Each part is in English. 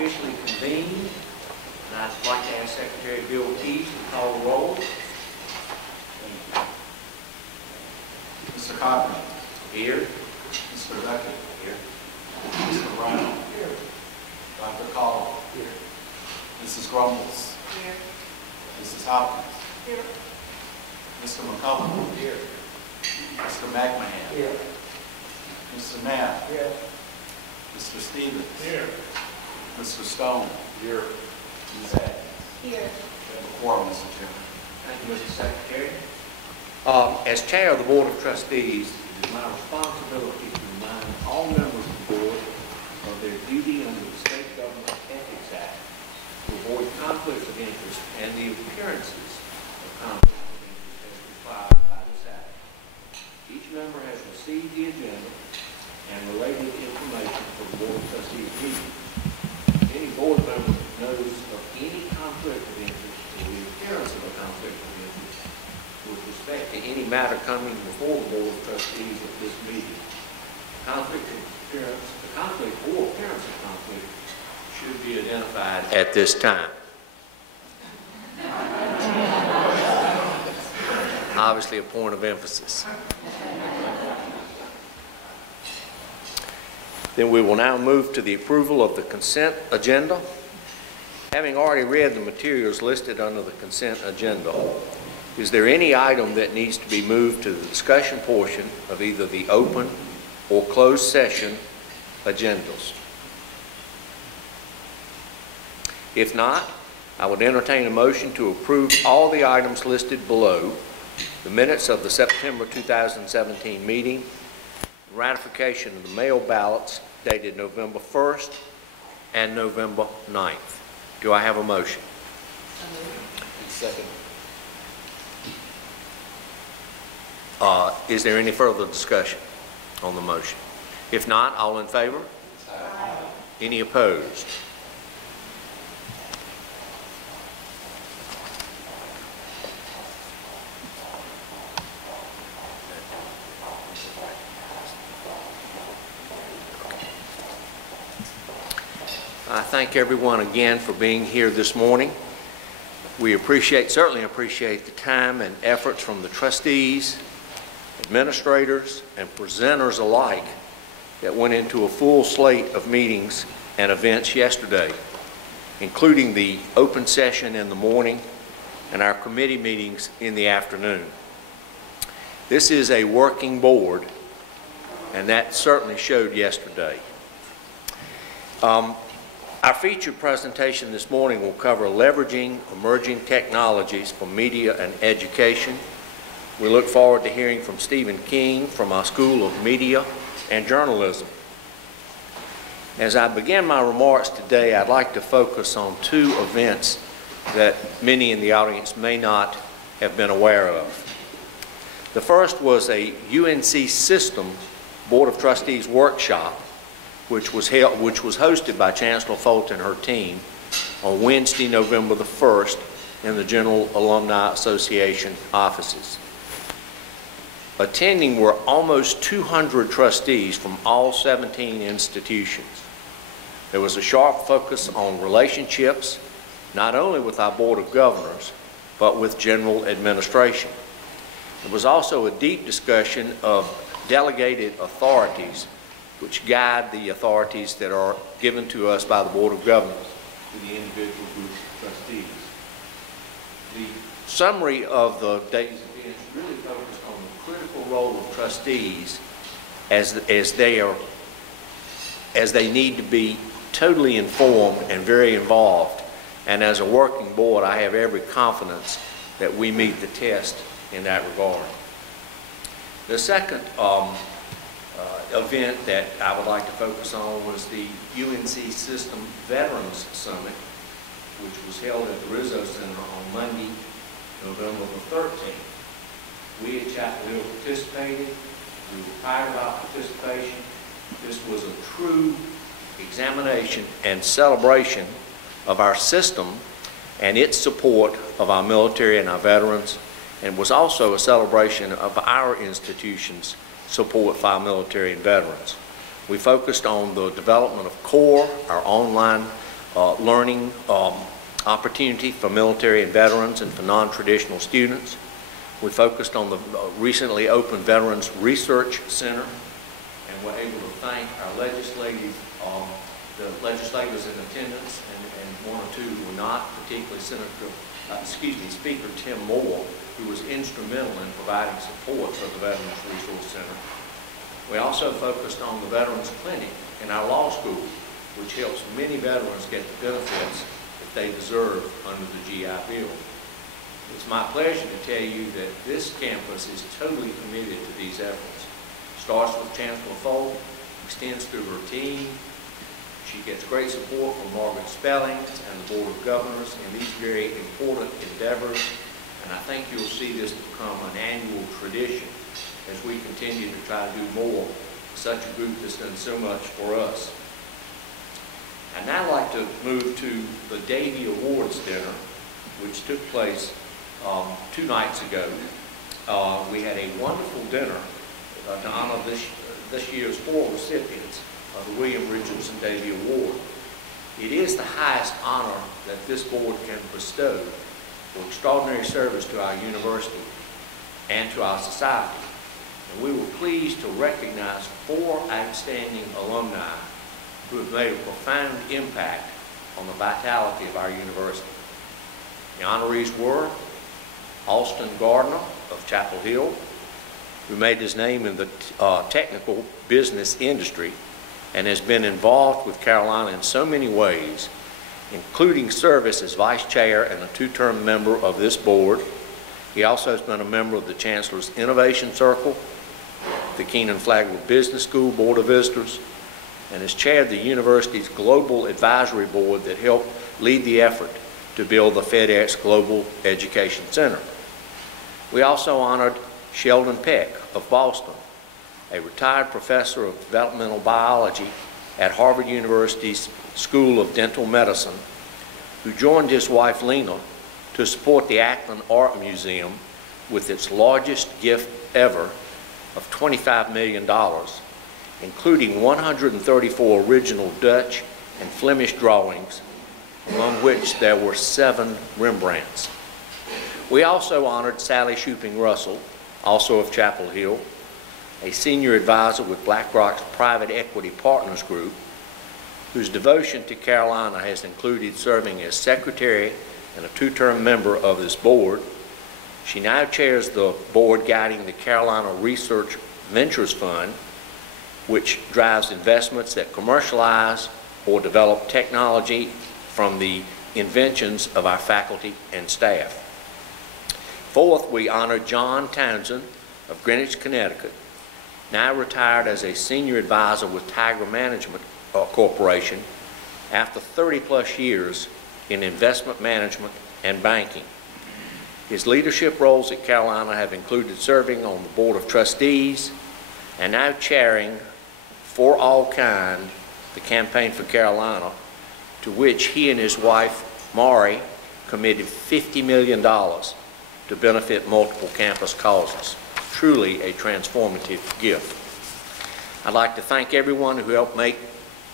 officially convened, and I'd like to ask Secretary Bill Keys to call the roll. Mr. Cochran. Here. Mr. Beckett. Here. Mr. Brown. Here. Dr. Call. Here. Mrs. Grumbles. Here. Mrs. Hopkins. Here. Mr. McCall. Here. Mr. McMahon. Here. Mr. Knapp. Here. Mr. Stevens. Here. Mr. Stone. Here. Ms. Atkins. Here. We have a quorum, Mr. Chairman. Thank you, Mr. Secretary. As Chair of the Board of Trustees, it is my responsibility to remind all members of the Board of their duty under the State Government Ethics Act to avoid conflicts of interest and the appearances of conflicts of interest as required by this Act. Each member has received the agenda and related information for the Board of Trustees meeting. If any board member knows of any conflict of interest or the appearance of a conflict of interest with respect to any matter coming before the Board of Trustees at this meeting, the conflict or appearance of conflict should be identified at this time. Obviously a point of emphasis. Then we will now move to the approval of the consent agenda. Having already read the materials listed under the consent agenda, is there any item that needs to be moved to the discussion portion of either the open or closed session agendas? If not, I would entertain a motion to approve all the items listed below, the minutes of the September 2017 meeting, ratification of the mail ballots dated November 1st and November 9th. Do I have a motion? Second. Is there any further discussion on the motion? If not, all in favor? Aye. Any opposed? I thank everyone again for being here this morning. We certainly appreciate the time and efforts from the trustees, administrators, and presenters alike that went into a full slate of meetings and events yesterday, including the open session in the morning and our committee meetings in the afternoon. This is a working board, and that certainly showed yesterday. Our featured presentation this morning will cover leveraging emerging technologies for media and education. We look forward to hearing from Stephen King from our School of Media and Journalism. As I begin my remarks today, I'd like to focus on two events that many in the audience may not have been aware of. The first was a UNC System Board of Trustees workshop which was hosted by Chancellor Folt and her team on Wednesday, November the 1st in the General Alumni Association offices. Attending were almost 200 trustees from all 17 institutions. There was a sharp focus on relationships, not only with our Board of Governors, but with general administration. There was also a deep discussion of delegated authorities which guide the authorities that are given to us by the Board of Governors to the individual groups of trustees. The summary of the day's events really focused on the critical role of trustees as they need to be totally informed and very involved. And as a working board, I have every confidence that we meet the test in that regard. The second event that I would like to focus on was the UNC System Veterans Summit, which was held at the Rizzo Center on Monday, November the 13th. We at Chapel Hill participated. We were proud of our participation. This was a true examination and celebration of our system and its support of our military and our veterans, and was also a celebration of our institution's support for our military and veterans. We focused on the development of CORE, our online learning opportunity for military and veterans and for non-traditional students. We focused on the recently opened Veterans Research Center, and we're able to thank our legislators in attendance, and one or two who were not, particularly Speaker Tim Moore, who was instrumental in providing support for the Veterans Resource Center. We also focused on the Veterans Clinic in our law school, which helps many veterans get the benefits that they deserve under the GI Bill. It's my pleasure to tell you that this campus is totally committed to these efforts. Starts with Chancellor Folt, extends through her team. She gets great support from Margaret Spellings and the Board of Governors in these very important endeavors, and I think you'll see this become an annual tradition as we continue to try to do more for such a group that's done so much for us. I'd now like to move to the Devi Awards dinner, which took place 2 nights ago. We had a wonderful dinner to honor this year's 4 recipients of the William Richardson Devi Award. It is the highest honor that this board can bestow for extraordinary service to our university and to our society. And we were pleased to recognize 4 outstanding alumni who have made a profound impact on the vitality of our university. The honorees were Alston Gardner of Chapel Hill, who made his name in the technical business industry and has been involved with Carolina in so many ways, including service as vice chair and a 2-term member of this board. He also has been a member of the Chancellor's Innovation Circle, the Kenan-Flagler Business School Board of Visitors, and has chaired the university's Global Advisory Board that helped lead the effort to build the FedEx Global Education Center. We also honored Sheldon Peck of Boston, a retired professor of developmental biology at Harvard University's School of Dental Medicine, who joined his wife Lena to support the Akron Art Museum with its largest gift ever of $25 million, including 134 original Dutch and Flemish drawings, among which there were 7 Rembrandts. We also honored Sally Shuping Russell, also of Chapel Hill, a senior advisor with BlackRock's Private Equity Partners Group, whose devotion to Carolina has included serving as secretary and a 2-term member of this board. She now chairs the board guiding the Carolina Research Ventures Fund, which drives investments that commercialize or develop technology from the inventions of our faculty and staff. 4th, we honored John Townsend of Greenwich, Connecticut, now retired as a senior advisor with Tiger Management Corporation after 30+ years in investment management and banking. His leadership roles at Carolina have included serving on the Board of Trustees and now chairing For All Kind, the Campaign for Carolina, to which he and his wife, Maury, committed $50 million to benefit multiple campus causes. Truly a transformative gift. I'd like to thank everyone who helped make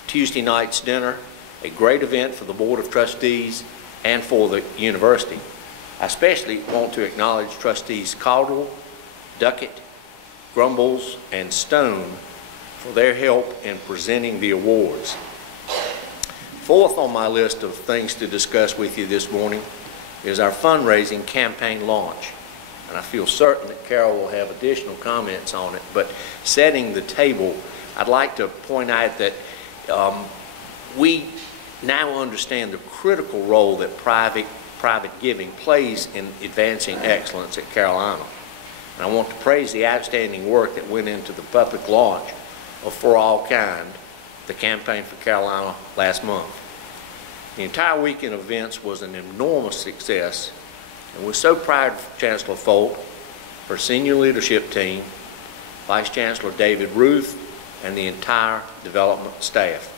Tuesday night's dinner a great event for the Board of Trustees and for the university. I especially want to acknowledge Trustees Caldwell, Duckett, Grumbles, and Stone for their help in presenting the awards. 4th on my list of things to discuss with you this morning is our fundraising campaign launch. And I feel certain that Carol will have additional comments on it, but setting the table, I'd like to point out that we now understand the critical role that private giving plays in advancing excellence at Carolina. And I want to praise the outstanding work that went into the public launch of For All Kind, the Campaign for Carolina, last month. The entire weekend of events was an enormous success, and we're so proud of Chancellor Folt, her senior leadership team, Vice Chancellor David Ruth, and the entire development staff.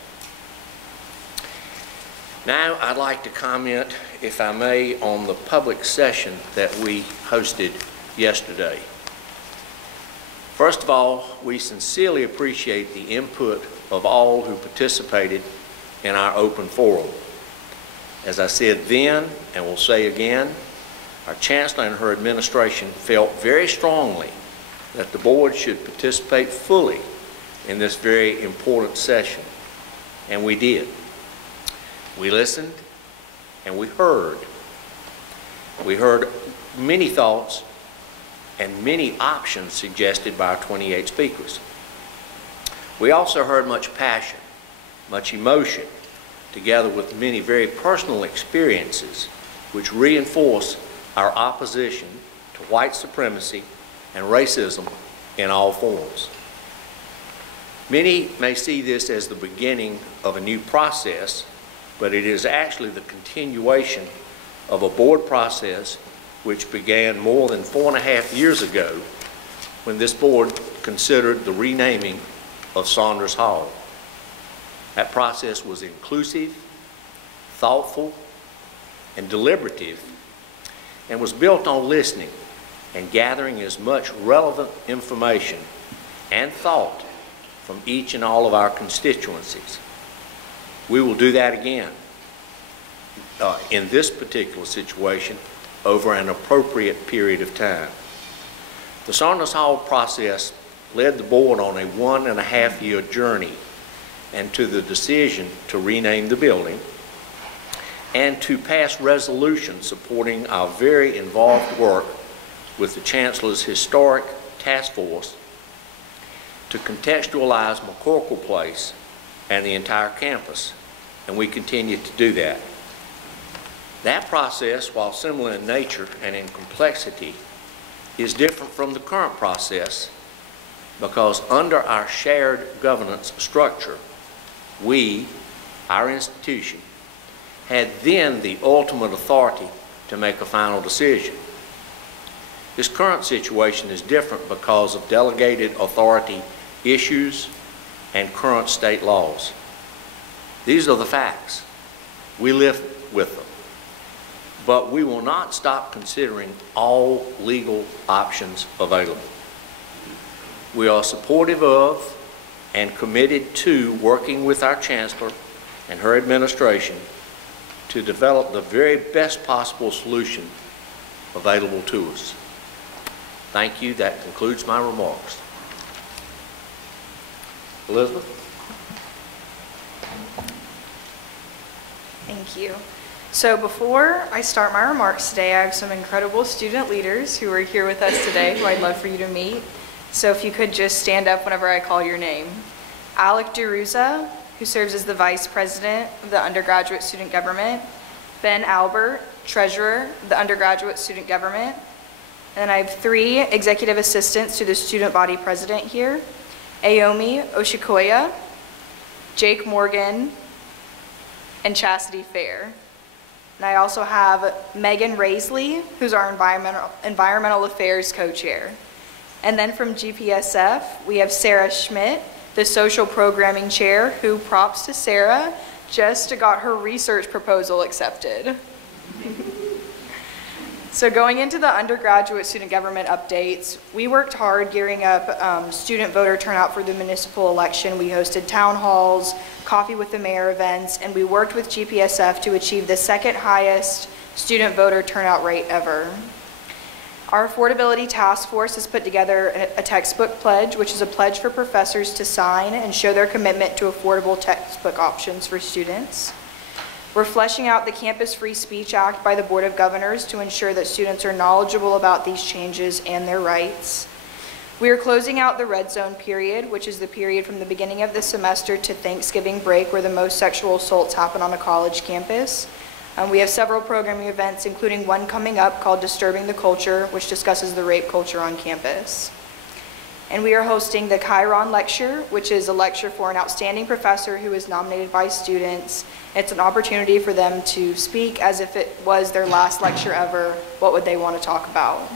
Now I'd like to comment, if I may, on the public session that we hosted yesterday. First of all, we sincerely appreciate the input of all who participated in our open forum. As I said then, and will say again, our Chancellor and her administration felt very strongly that the board should participate fully in this very important session, and we did. We listened and we heard. We heard many thoughts and many options suggested by our 28 speakers. We also heard much passion, much emotion, together with many very personal experiences which reinforce our opposition to white supremacy and racism in all forms. Many may see this as the beginning of a new process, but it is actually the continuation of a board process which began more than 4.5 years ago when this board considered the renaming of Saunders Hall. That process was inclusive, thoughtful, and deliberative, and was built on listening and gathering as much relevant information and thought from each and all of our constituencies. We will do that again in this particular situation over an appropriate period of time. The Saunders Hall process led the board on a 1.5-year journey and to the decision to rename the building and to pass resolutions supporting our very involved work with the Chancellor's historic task force to contextualize Mccall Place and the entire campus, and we continue to do that. That process, while similar in nature and in complexity, is different from the current process because under our shared governance structure, we, our institution, had then the ultimate authority to make a final decision. This current situation is different because of delegated authority issues and current state laws. These are the facts. We live with them. But we will not stop considering all legal options available. We are supportive of and committed to working with our Chancellor and her administration to develop the very best possible solution available to us. Thank you. That concludes my remarks. Elizabeth? Thank you. So before I start my remarks today, I have some incredible student leaders who are here with us today who I'd love for you to meet. So if you could just stand up whenever I call your name. Alec DeRuza, who serves as the Vice President of the Undergraduate Student Government. Ben Albert, Treasurer of the Undergraduate Student Government. And then I have 3 Executive Assistants to the Student Body President here. Aomi Oshikoya, Jake Morgan, and Chastity Fair. And I also have Megan Raisley, who's our Environmental Affairs Co-Chair. And then from GPSF, we have Sarah Schmidt, the Social Programming Chair, who, props to Sarah, just got her research proposal accepted. So going into the undergraduate student government updates, we worked hard gearing up student voter turnout for the municipal election. We hosted town halls, coffee with the mayor events, and we worked with GPSF to achieve the 2nd highest student voter turnout rate ever. Our affordability task force has put together a textbook pledge, which is a pledge for professors to sign and show their commitment to affordable textbook options for students. We're fleshing out the Campus Free Speech Act by the Board of Governors to ensure that students are knowledgeable about these changes and their rights. We are closing out the red zone period, which is the period from the beginning of the semester to Thanksgiving break where the most sexual assaults happen on a college campus. We have several programming events, including one coming up called Disturbing the Culture, which discusses the rape culture on campus. And we are hosting the Chiron Lecture, which is a lecture for an outstanding professor who is nominated by students. It's an opportunity for them to speak as if it was their last lecture ever. What would they want to talk about?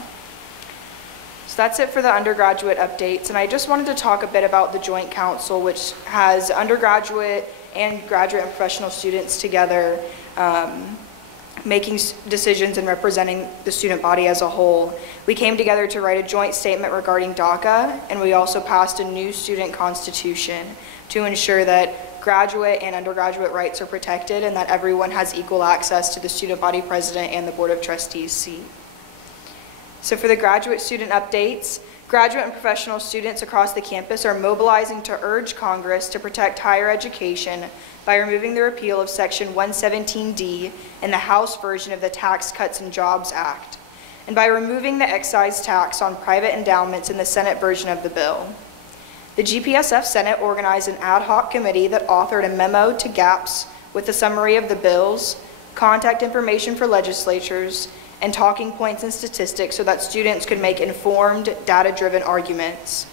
So that's it for the undergraduate updates. And I just wanted to talk a bit about the Joint Council, which has undergraduate and graduate and professional students together making decisions and representing the student body as a whole. We came together to write a joint statement regarding DACA, and we also passed a new student constitution to ensure that graduate and undergraduate rights are protected and that everyone has equal access to the student body president and the Board of Trustees seat. So for the graduate student updates, graduate and professional students across the campus are mobilizing to urge Congress to protect higher education by removing the repeal of Section 117D in the House version of the Tax Cuts and Jobs Act, and by removing the excise tax on private endowments in the Senate version of the bill. The GPSF Senate organized an ad hoc committee that authored a memo to GAPS with a summary of the bills, contact information for legislatures, and talking points and statistics so that students could make informed, data-driven arguments.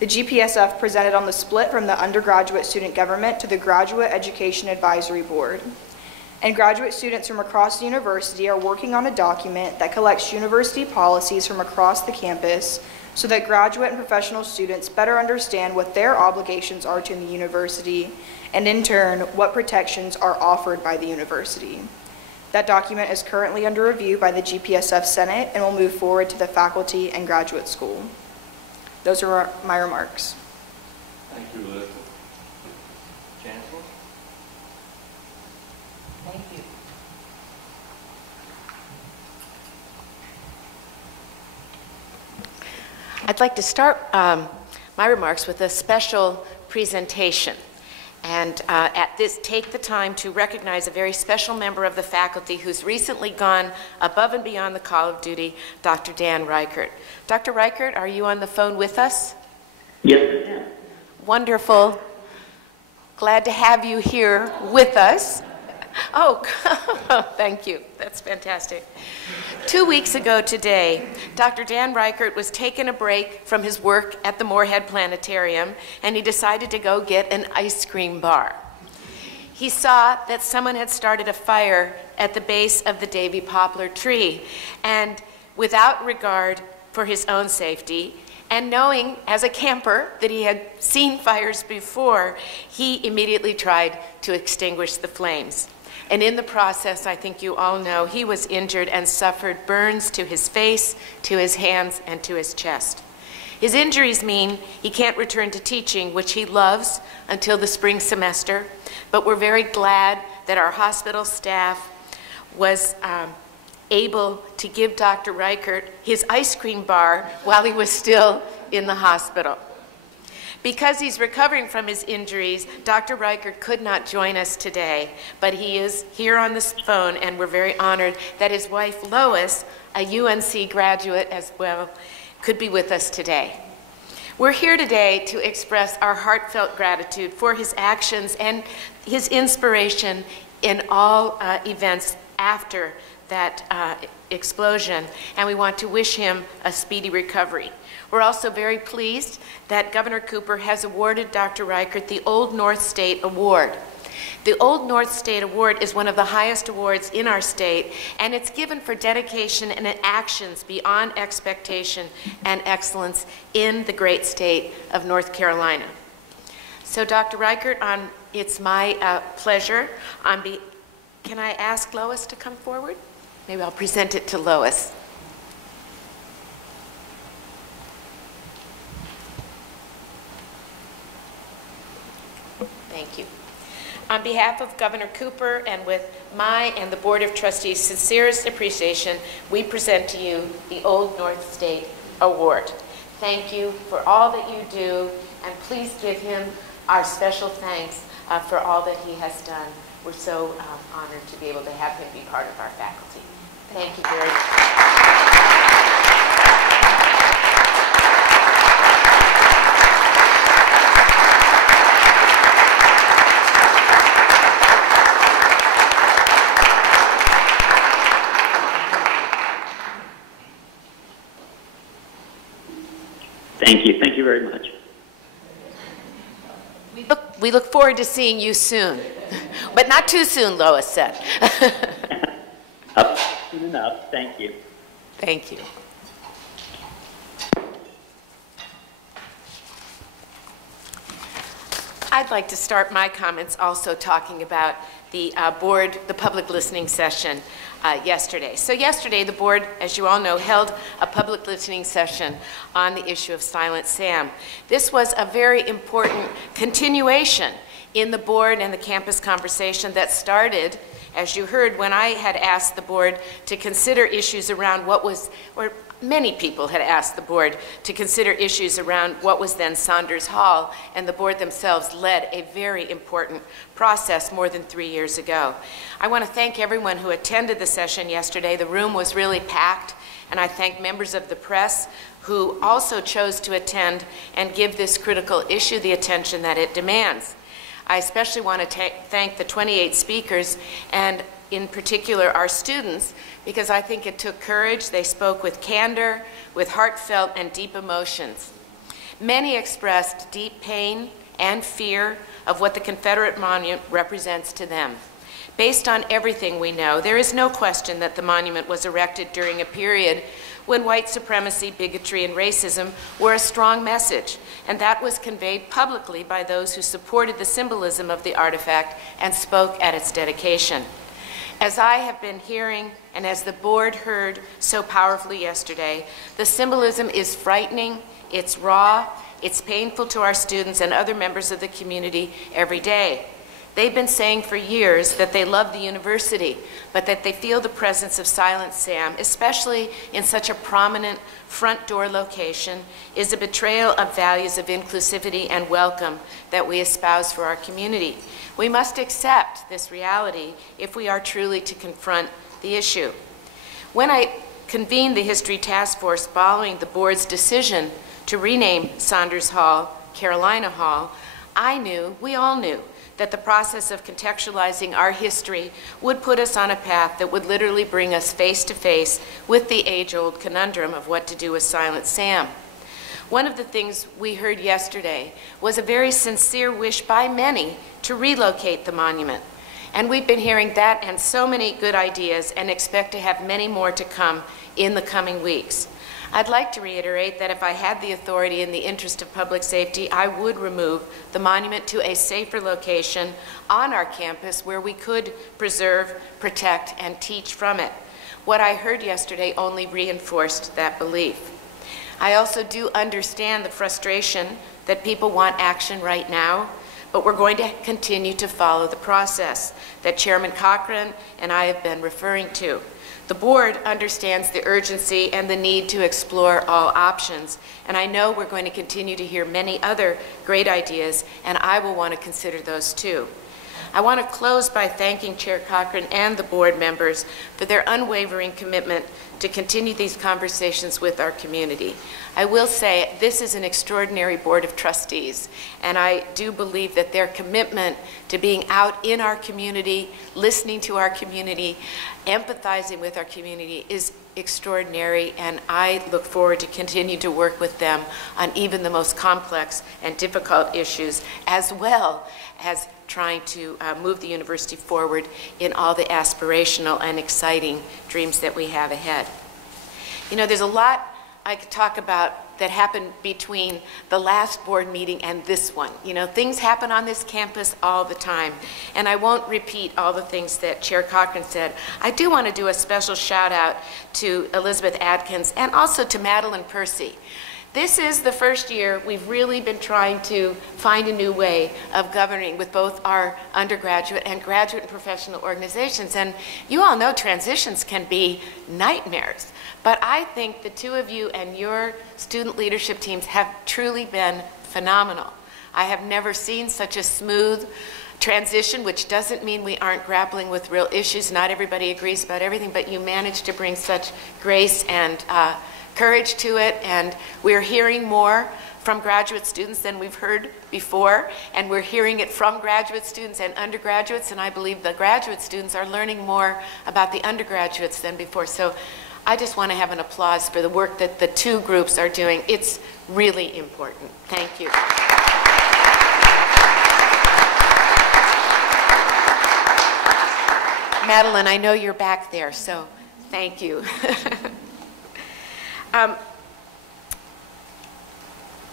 The GPSF presented on the split from the undergraduate student government to the Graduate Education Advisory Board. And graduate students from across the university are working on a document that collects university policies from across the campus so that graduate and professional students better understand what their obligations are to the university, and in turn, what protections are offered by the university. That document is currently under review by the GPSF Senate and will move forward to the faculty and graduate school. Those are my remarks. Thank you, Elizabeth. Chancellor? Thank you. I'd like to start my remarks with a special presentation. And take the time to recognize a very special member of the faculty who's recently gone above and beyond the call of duty, Dr. Dan Reichert. Dr. Reichert, are you on the phone with us? Yes, I am. Wonderful. Glad to have you here with us. Oh, thank you. That's fantastic. 2 weeks ago today, Dr. Dan Reichert was taking a break from his work at the Morehead Planetarium, and he decided to go get an ice cream bar. He saw that someone had started a fire at the base of the Devi poplar tree, and without regard for his own safety, and knowing as a camper that he had seen fires before, he immediately tried to extinguish the flames. And in the process, I think you all know, he was injured and suffered burns to his face, to his hands, and to his chest. His injuries mean he can't return to teaching, which he loves, until the spring semester, but we're very glad that our hospital staff was able to give Dr. Reichert his ice cream bar while he was still in the hospital. Because he's recovering from his injuries, Dr. Reichert could not join us today, but he is here on this phone, and we're very honored that his wife, Lois, a UNC graduate as well, could be with us today. We're here today to express our heartfelt gratitude for his actions and his inspiration in all events after that explosion, and we want to wish him a speedy recovery. We're also very pleased that Governor Cooper has awarded Dr. Reichert the Old North State Award. The Old North State Award is one of the highest awards in our state, and it's given for dedication and actions beyond expectation and excellence in the great state of North Carolina. So Dr. Reichert, it's my pleasure. Can I ask Lois to come forward? Maybe I'll present it to Lois. Thank you. On behalf of Governor Cooper and with my and the Board of Trustees' sincerest appreciation, we present to you the Old North State Award. Thank you for all that you do, and please give him our special thanks for all that he has done. We're so honored to be able to have him be part of our faculty. Thank you very much. Thank you. Thank you very much. We look forward to seeing you soon, but not too soon, Lois said. Up soon enough. Thank you. Thank you. I'd like to start my comments also talking about the board, the public listening session yesterday. So yesterday, the board, as you all know, held a public listening session on the issue of Silent Sam. This was a very important continuation in the board and the campus conversation that started, as you heard, when I had asked the board to consider issues around what was, or many people had asked the board to consider issues around what was then Saunders Hall, and the board themselves led a very important process more than 3 years ago. I want to thank everyone who attended the session yesterday. The room was really packed, and I thank members of the press who also chose to attend and give this critical issue the attention that it demands. I especially want to thank the 28 speakers, and in particular our students, because I think it took courage. They spoke with candor, with heartfelt and deep emotions. Many expressed deep pain and fear of what the Confederate monument represents to them. Based on everything we know, there is no question that the monument was erected during a period when white supremacy, bigotry, and racism were a strong message, and that was conveyed publicly by those who supported the symbolism of the artifact and spoke at its dedication. As I have been hearing, and as the board heard so powerfully yesterday, the symbolism is frightening, it's raw, it's painful to our students and other members of the community every day. They've been saying for years that they love the university, but that they feel the presence of Silent Sam, especially in such a prominent front door location, is a betrayal of values of inclusivity and welcome that we espouse for our community. We must accept this reality if we are truly to confront the issue. When I convened the History Task Force following the board's decision to rename Saunders Hall Carolina Hall, I knew, we all knew, that the process of contextualizing our history would put us on a path that would literally bring us face to face with the age-old conundrum of what to do with Silent Sam. One of the things we heard yesterday was a very sincere wish by many to relocate the monument. And we've been hearing that and so many good ideas and expect to have many more to come in the coming weeks. I'd like to reiterate that if I had the authority in the interest of public safety, I would remove the monument to a safer location on our campus where we could preserve, protect, and teach from it. What I heard yesterday only reinforced that belief. I also do understand the frustration that people want action right now, but we're going to continue to follow the process that Chairman Cochran and I have been referring to. The board understands the urgency and the need to explore all options, and I know we're going to continue to hear many other great ideas, and I will want to consider those too. I want to close by thanking Chair Cochran and the board members for their unwavering commitment to continue these conversations with our community. I will say this is an extraordinary board of trustees, and I do believe that their commitment to being out in our community, listening to our community, empathizing with our community is extraordinary, and I look forward to continue to work with them on even the most complex and difficult issues, as well as trying to move the university forward in all the aspirational and exciting dreams that we have ahead. You know, there's a lot I could talk about that happened between the last board meeting and this one. You know, things happen on this campus all the time, and I won't repeat all the things that Chair Cochran said. I do want to do a special shout out to Elizabeth Adkins and also to Madeline Percy. This is the first year we've really been trying to find a new way of governing with both our undergraduate and graduate and professional organizations. And you all know transitions can be nightmares. But I think the two of you and your student leadership teams have truly been phenomenal. I have never seen such a smooth transition, which doesn't mean we aren't grappling with real issues. Not everybody agrees about everything, but you managed to bring such grace and courage to it, and we're hearing more from graduate students than we've heard before, and we're hearing it from graduate students and undergraduates, and I believe the graduate students are learning more about the undergraduates than before. So I just want to have an applause for the work that the two groups are doing. It's really important. Thank you. Madeline, I know you're back there, so thank you.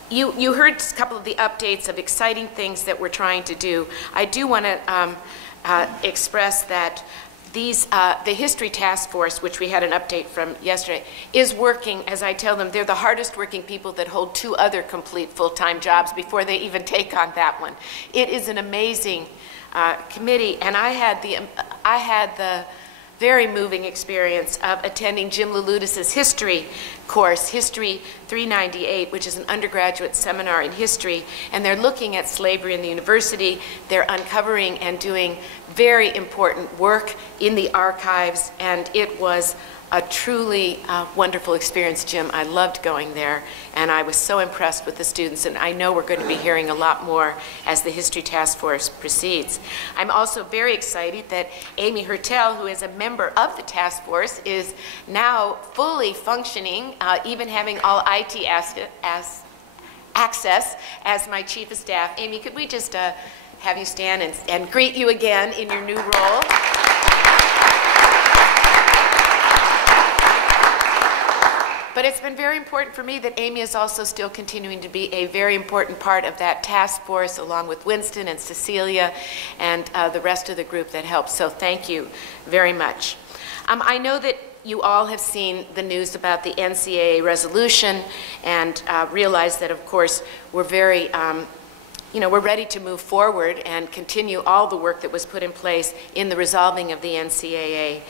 You heard a couple of the updates of exciting things that we're trying to do. I do want to express that the History Task Force, which we had an update from yesterday, is working, as I tell them, they're the hardest working people that hold 2 other complete full-time jobs before they even take on that one. It is an amazing committee, and I had the very moving experience of attending Jim Leludis's history course, History 398, which is an undergraduate seminar in history, and they're looking at slavery in the university. They're uncovering and doing very important work in the archives, and it was a truly wonderful experience, Jim. I loved going there, and I was so impressed with the students, and I know we're going to be hearing a lot more as the History Task Force proceeds. I'm also very excited that Amy Hertel, who is a member of the task force, is now fully functioning, even having all IT access as my chief of staff. Amy, could we just have you stand and greet you again in your new role? But it's been very important for me that Amy is also still continuing to be a very important part of that task force, along with Winston and Cecilia and the rest of the group that helps. So thank you very much. I know that you all have seen the news about the Ncaa Resolution and realize that, of course, we're very we're ready to move forward and continue all the work that was put in place in the resolving of the Ncaa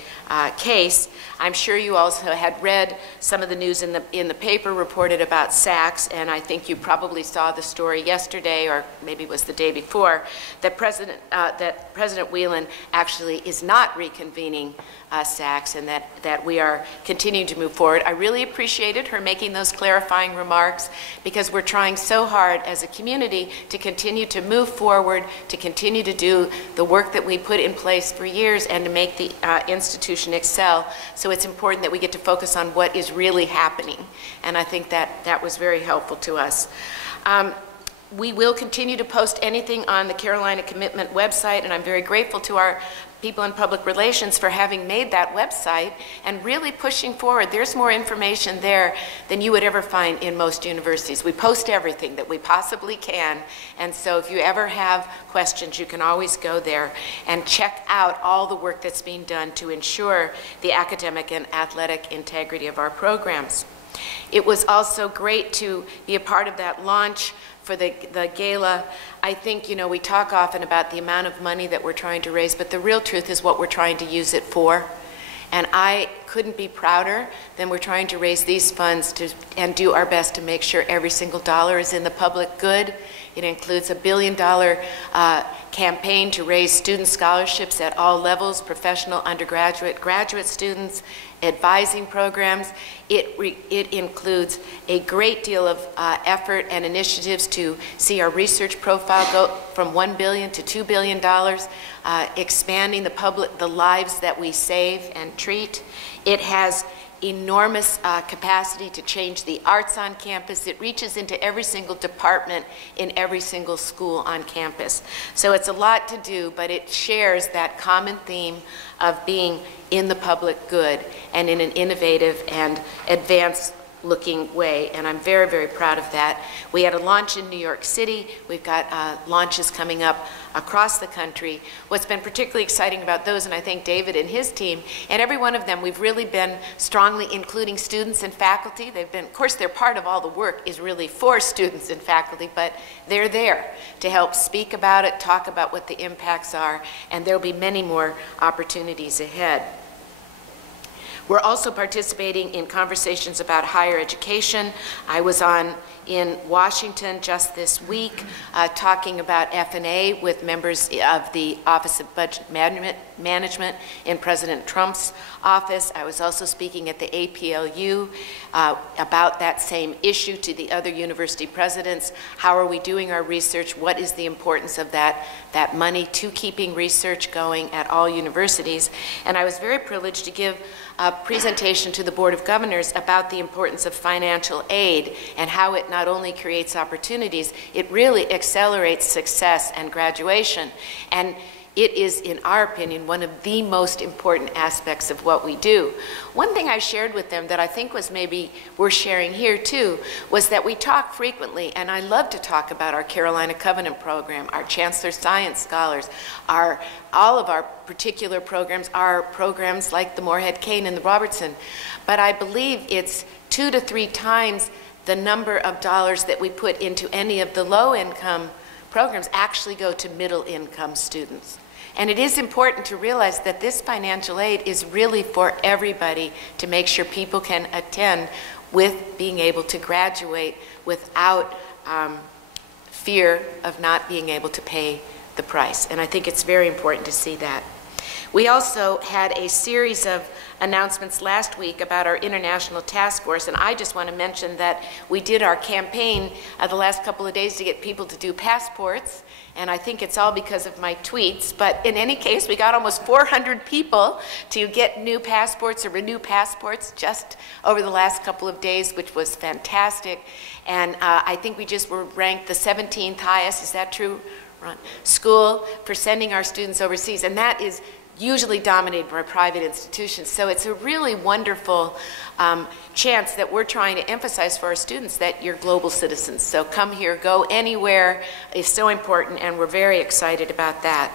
case. I'm sure you also had read some of the news in the paper reported about Saks, and I think you probably saw the story yesterday, or maybe it was the day before, that President Whelan actually is not reconvening Saks, and that we are continuing to move forward. I really appreciated her making those clarifying remarks, because we're trying so hard as a community to continue to move forward, to continue to do the work that we put in place for years, and to make the institution excel. So it's important that we get to focus on what is really happening, and I think that was very helpful to us. We will continue to post anything on the Carolina Commitment website, and I'm very grateful to our people in public relations for having made that website and really pushing forward. There's more information there than you would ever find in most universities. We post everything that we possibly can, and so if you ever have questions, you can always go there and check out all the work that's being done to ensure the academic and athletic integrity of our programs. It was also great to be a part of that launch for the gala. I think, we talk often about the amount of money that we're trying to raise, but the real truth is what we're trying to use it for. And I couldn't be prouder than we're trying to raise these funds and do our best to make sure every single dollar is in the public good. It includes a $1 billion campaign to raise student scholarships at all levels, professional, undergraduate, graduate students, advising programs. It includes a great deal of effort and initiatives to see our research profile go from $1 billion to $2 billion, expanding the lives that we save and treat. It has enormous capacity to change the arts on campus. It reaches into every single department in every single school on campus. So it's a lot to do, but it shares that common theme of being in the public good and in an innovative and advanced looking way, and I'm very, very proud of that. We had a launch in New York City. We've got launches coming up across the country. What's been particularly exciting about those, and I think David and his team, and every one of them, we've really been strongly including students and faculty. They've been, of course, they're part of all the work is really for students and faculty, but they're there to help speak about it, talk about what the impacts are, and there'll be many more opportunities ahead. We're also participating in conversations about higher education. I was in Washington just this week talking about F&A with members of the Office of Budget Management in President Trump's office. I was also speaking at the APLU about that same issue to the other university presidents. How are we doing our research? What is the importance of that money to keeping research going at all universities? And I was very privileged to give a presentation to the Board of Governors about the importance of financial aid and how it not only creates opportunities, it really accelerates success and graduation. And it is, in our opinion, one of the most important aspects of what we do. One thing I shared with them that I think was maybe worth sharing here too, was that we talk frequently, and I love to talk about our Carolina Covenant program, our Chancellor Science Scholars, all of our particular programs are programs like the Morehead Cane and the Robertson, but I believe it's 2 to 3 times the number of dollars that we put into any of the low-income programs actually go to middle-income students. And it is important to realize that this financial aid is really for everybody to make sure people can attend with being able to graduate without fear of not being able to pay the price. And I think it's very important to see that. We also had a series of announcements last week about our international task force, and I just want to mention that we did our campaign the last couple of days to get people to do passports, and I think it's all because of my tweets, but in any case, we got almost 400 people to get new passports or renew passports just over the last couple of days, which was fantastic. And I think we just were ranked the 17th highest, is that true, Ron? School for sending our students overseas, and that is usually dominated by private institutions. So it's a really wonderful chance that we're trying to emphasize for our students that you're global citizens. So come here, go anywhere is so important, and we're very excited about that.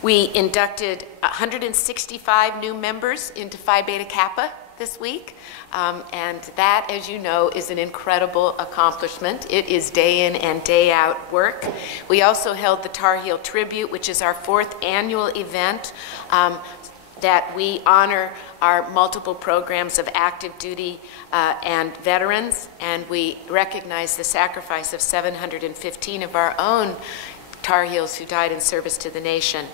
We inducted 165 new members into Phi Beta Kappa this week, and that, as you know, is an incredible accomplishment. It is day in and day out work. We also held the Tarheel Tribute, which is our 4th annual event that we honor our multiple programs of active duty and veterans, and we recognize the sacrifice of 715 of our own Tar Heels who died in service to the nation.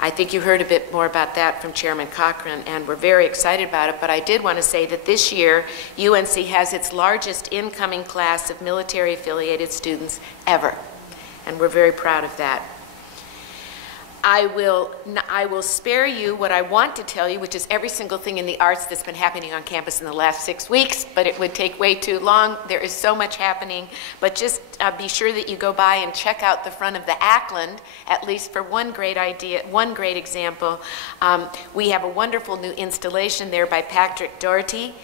I think you heard a bit more about that from Chairman Cochran, and we're very excited about it, but I did want to say that this year, UNC has its largest incoming class of military-affiliated students ever, and we're very proud of that. I will spare you what I want to tell you, which is every single thing in the arts that's been happening on campus in the last 6 weeks, but it would take way too long. There is so much happening, but just be sure that you go by and check out the front of the Ackland, at least for one great idea, one great example. We have a wonderful new installation there by Patrick Doherty.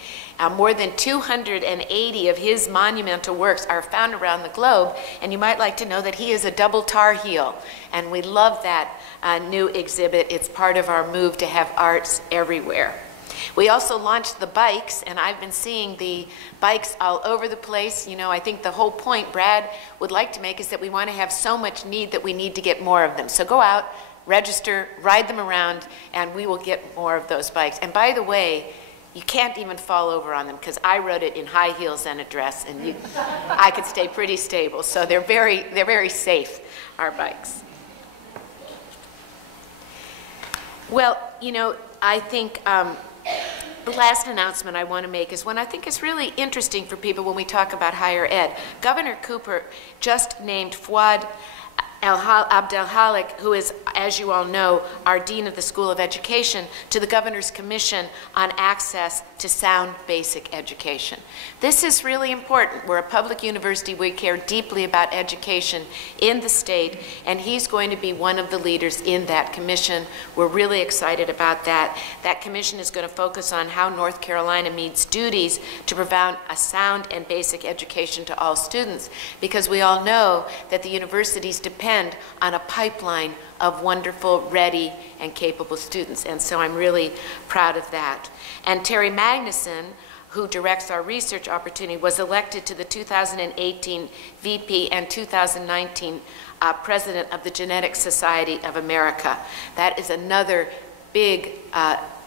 More than 280 of his monumental works are found around the globe, and you might like to know that he is a double Tar Heel, and we love that new exhibit. It's part of our move to have arts everywhere. We also launched the bikes, and I've been seeing the bikes all over the place. You know, I think the whole point Brad would like to make is that we want to have so much need that we need to get more of them. So go out, register, ride them around, and we will get more of those bikes. And by the way, you can't even fall over on them, because I rode it in high heels and a dress, and I could stay pretty stable. So they're very safe, our bikes. Well, you know, I think the last announcement I want to make is one I think is really interesting for people when we talk about higher ed. Governor Cooper just named Fuad Abdelhalik, who is, as you all know, our Dean of the School of Education, to the Governor's Commission on Access to Sound Basic Education. This is really important. We're a public university. We care deeply about education in the state, and he's going to be one of the leaders in that commission. We're really excited about that. That commission is going to focus on how North Carolina meets duties to provide a sound and basic education to all students, because we all know that the universities depend on a pipeline of wonderful, ready, and capable students. And so I'm really proud of that. And Terry Magnuson, who directs our research opportunity, was elected to the 2018 VP and 2019 President of the Genetics Society of America. That is another big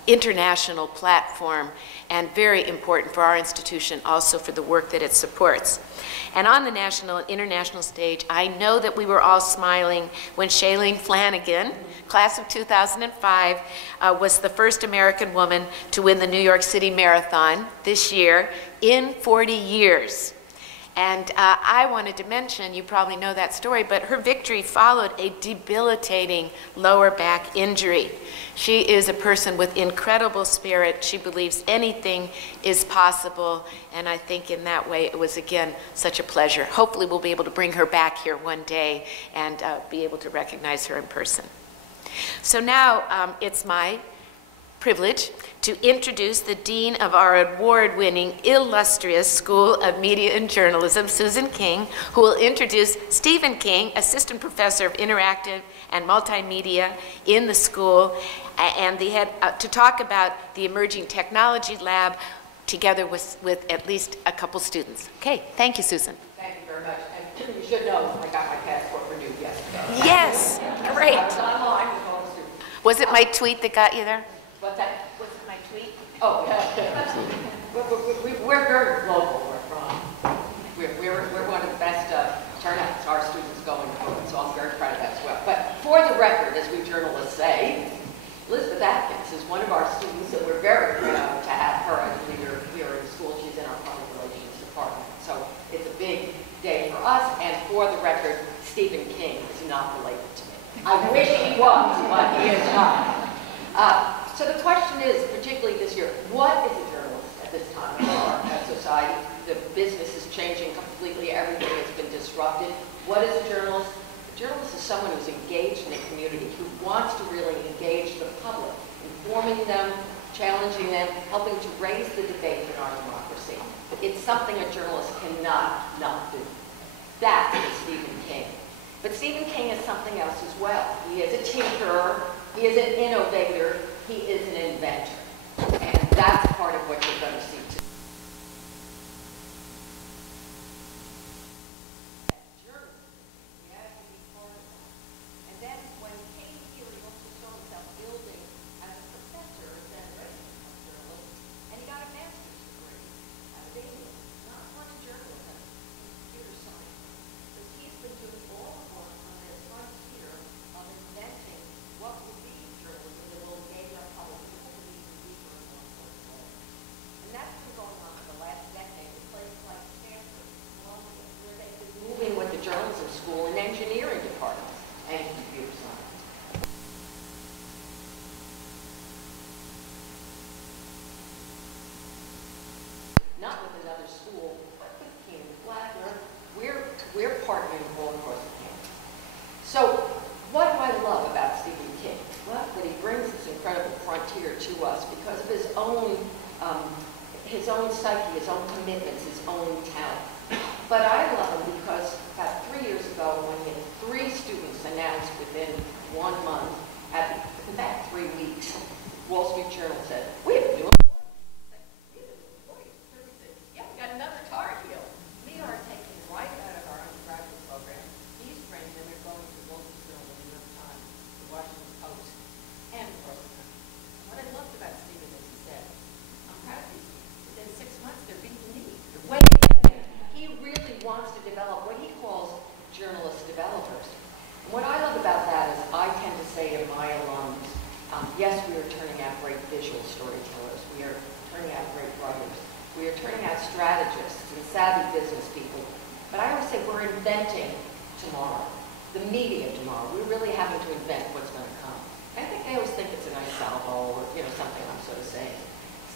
international platform, and very important for our institution, also for the work that it supports. And on the national and international stage, I know that we were all smiling when Shailene Flanagan, class of 2005, was the first American woman to win the New York City Marathon this year in 40 years. And I wanted to mention, you probably know that story, but her victory followed a debilitating lower back injury. She is a person with incredible spirit. She believes anything is possible, and I think in that way it was, again, such a pleasure. Hopefully we'll be able to bring her back here one day and be able to recognize her in person. So now it's my privilege to introduce the Dean of our award-winning, illustrious School of Media and Journalism, Susan King, who will introduce Stephen King, Assistant Professor of Interactive and Multimedia in the school, and the head, to talk about the Emerging Technology Lab together with at least a couple students. Okay, thank you, Susan. Thank you very much. And you should know I got my passport renewed yesterday. Yes, great. I was online with all the students. Was it my tweet that got you there? What's that? Was it my tweet? Oh, yeah. We're very local. We're one of the best turnouts our students going through, so I'm very proud of that as well. But for the record, as we journalists say, Elizabeth Atkins is one of our students, and we're very proud to have her as leader here in the school. She's in our public relations department. So it's a big day for us, and for the record, Stephen King is not related to me. I wish he was, but he is not. So the question is, particularly this year, what is a journalist at this time in our society? The business is changing completely. Everything has been disrupted. What is a journalist? A journalist is someone who's engaged in a community, who wants to really engage the public, informing them, challenging them, helping to raise the debate in our democracy. It's something a journalist cannot not do. That is Stephen King. But Stephen King is something else as well. He is a tinkerer. He is an innovator. He is an inventor. And that's part of what you're going to see today. Journalism, you have to be part of that. And then when he came here, he also saw himself building as a professor, then registered journalist, and he got a master's degree out of England. Not much journalism, computer science. So he's been doing all the work on this frontier of inventing what will be journalism that will engage our public even deeper and more important. And that's been going on for the last decade in places like Stanford, Columbia, where they've been moving with the journalism school and engineering departments and computer science. Not with another school, but with Kenan-Flagler. We're partnering all across the campus. So what do I love about Stephen King? Well, that he brings this incredible frontier to us because of his own psyche, his own commitments, his own talent. But I love him because about 3 years ago, when he had 3 students announced within 1 month, in fact 3 weeks, Wall Street Journal said, "We have a new employee." We have a new employee. So we said, "Yeah, we got another Tarheel." We are taking right out of our undergraduate program. These friends that are going to Wall Street Journal, the New York Times, the Washington Post, and of course, what I loved about Stephen is he said, "I'm proud of these people. Within 6 months, they're beating me. They're way ahead." He really wants to develop what he calls journalist developers. And what I love about that is I tend to say to my alums, yes, we are turning out great visual storytellers. We are turning out great writers. We are turning out strategists and savvy business people. But I always say we're inventing tomorrow, the media tomorrow. We're really having to invent what's going to come. I think they always think it's a nice salvo or something I'm sort of saying.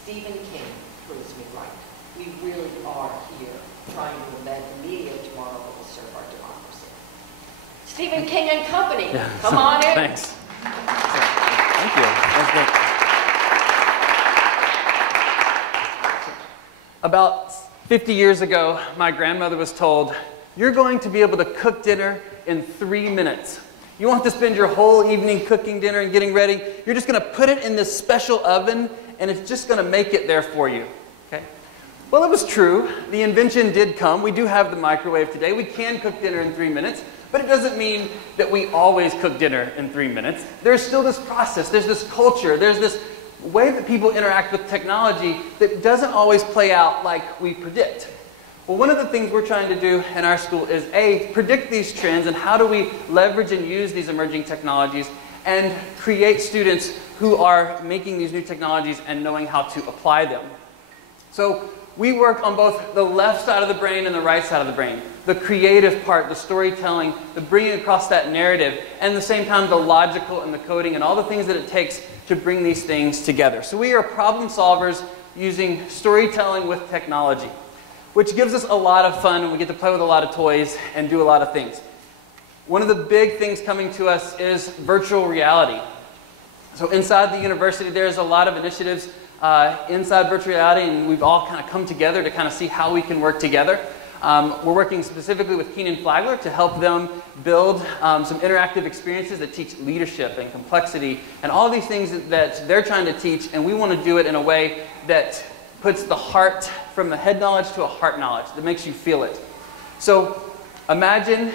Stephen King proves me right. We really are here trying to invent the media tomorrow that will serve our democracy. Stephen King and Company, come on in. Thanks. Thank you. That's great. About 50 years ago, my grandmother was told, "You're going to be able to cook dinner in 3 minutes. You won't have to spend your whole evening cooking dinner and getting ready. You're just going to put it in this special oven, and it's just going to make it there for you." Okay? Well, it was true. The invention did come. We do have the microwave today. We can cook dinner in 3 minutes, but it doesn't mean that we always cook dinner in 3 minutes. There's still this process. There's this culture. There's this way that people interact with technology that doesn't always play out like we predict. Well, one of the things we're trying to do in our school is, A, predict these trends and how do we leverage and use these emerging technologies and create students who are making these new technologies and knowing how to apply them. So we work on both the left side of the brain and the right side of the brain. The creative part, the storytelling, the bringing across that narrative, and at the same time the logical and the coding and all the things that it takes to bring these things together. So we are problem solvers using storytelling with technology, which gives us a lot of fun and we get to play with a lot of toys and do a lot of things. One of the big things coming to us is virtual reality. So inside the university, there's a lot of initiatives inside virtual reality, and we've all kind of come together to kind of see how we can work together. We're working specifically with Kenan-Flagler to help them build some interactive experiences that teach leadership and complexity and all these things that they're trying to teach, and we want to do it in a way that puts the heart from the head knowledge to a heart knowledge, that makes you feel it. So imagine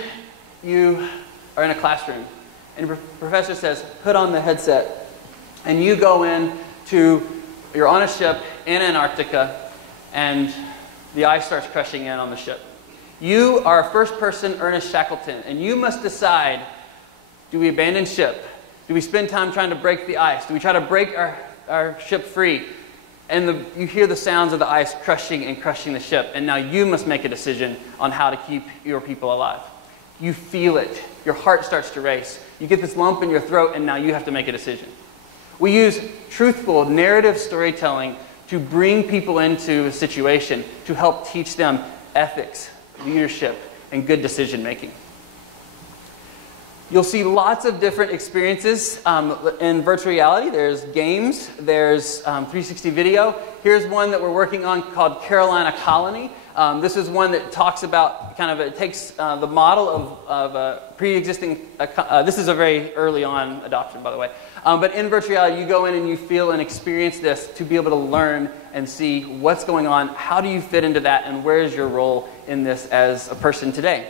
you are in a classroom and your professor says, put on the headset, and you go in to, you're on a ship in Antarctica, and the ice starts crushing in on the ship. You are first person Ernest Shackleton, and you must decide, do we abandon ship? Do we spend time trying to break the ice? Do we try to break our ship free? And you hear the sounds of the ice crushing and crushing the ship, and now you must make a decision on how to keep your people alive. You feel it. Your heart starts to race. You get this lump in your throat, and now you have to make a decision. We use truthful narrative storytelling to bring people into a situation, to help teach them ethics, leadership, and good decision making. You'll see lots of different experiences in virtual reality. There's games, there's 360 video. Here's one that we're working on called Carolina Colony. This is one that talks about it takes the model of a pre-existing, this is a very early on adoption, by the way. But in virtual reality, you go in and you feel and experience this to be able to learn and see what's going on, how do you fit into that, and where is your role in this as a person today.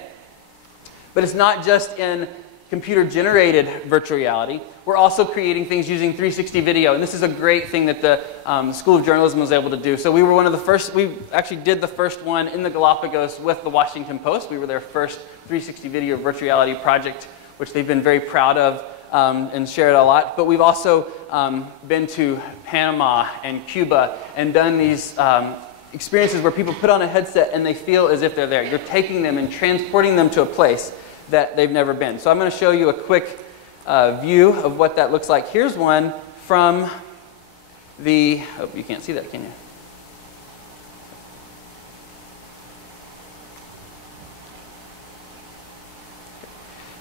But it's not just in computer-generated virtual reality. We're also creating things using 360 video, and this is a great thing that the School of Journalism was able to do. So we were one of the first, we actually did the first one in the Galapagos with the Washington Post. We were their first 360 video virtual reality project, which they've been very proud of and shared a lot. But we've also been to Panama and Cuba and done these experiences where people put on a headset and they feel as if they're there. You're taking them and transporting them to a place that they've never been. So I'm going to show you a quick view of what that looks like. Here's one from the, oh, you can't see that, can you?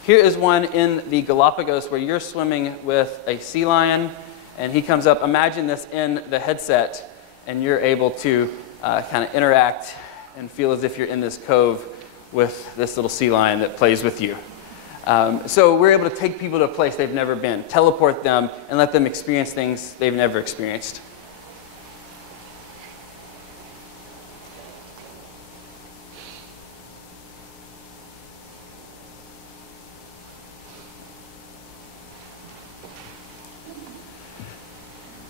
Here is one in the Galapagos where you're swimming with a sea lion, and he comes up. Imagine this in the headset, and you're able to kind of interact and feel as if you're in this cove with this little sea lion that plays with you. So we're able to take people to a place they've never been, teleport them, and let them experience things they've never experienced.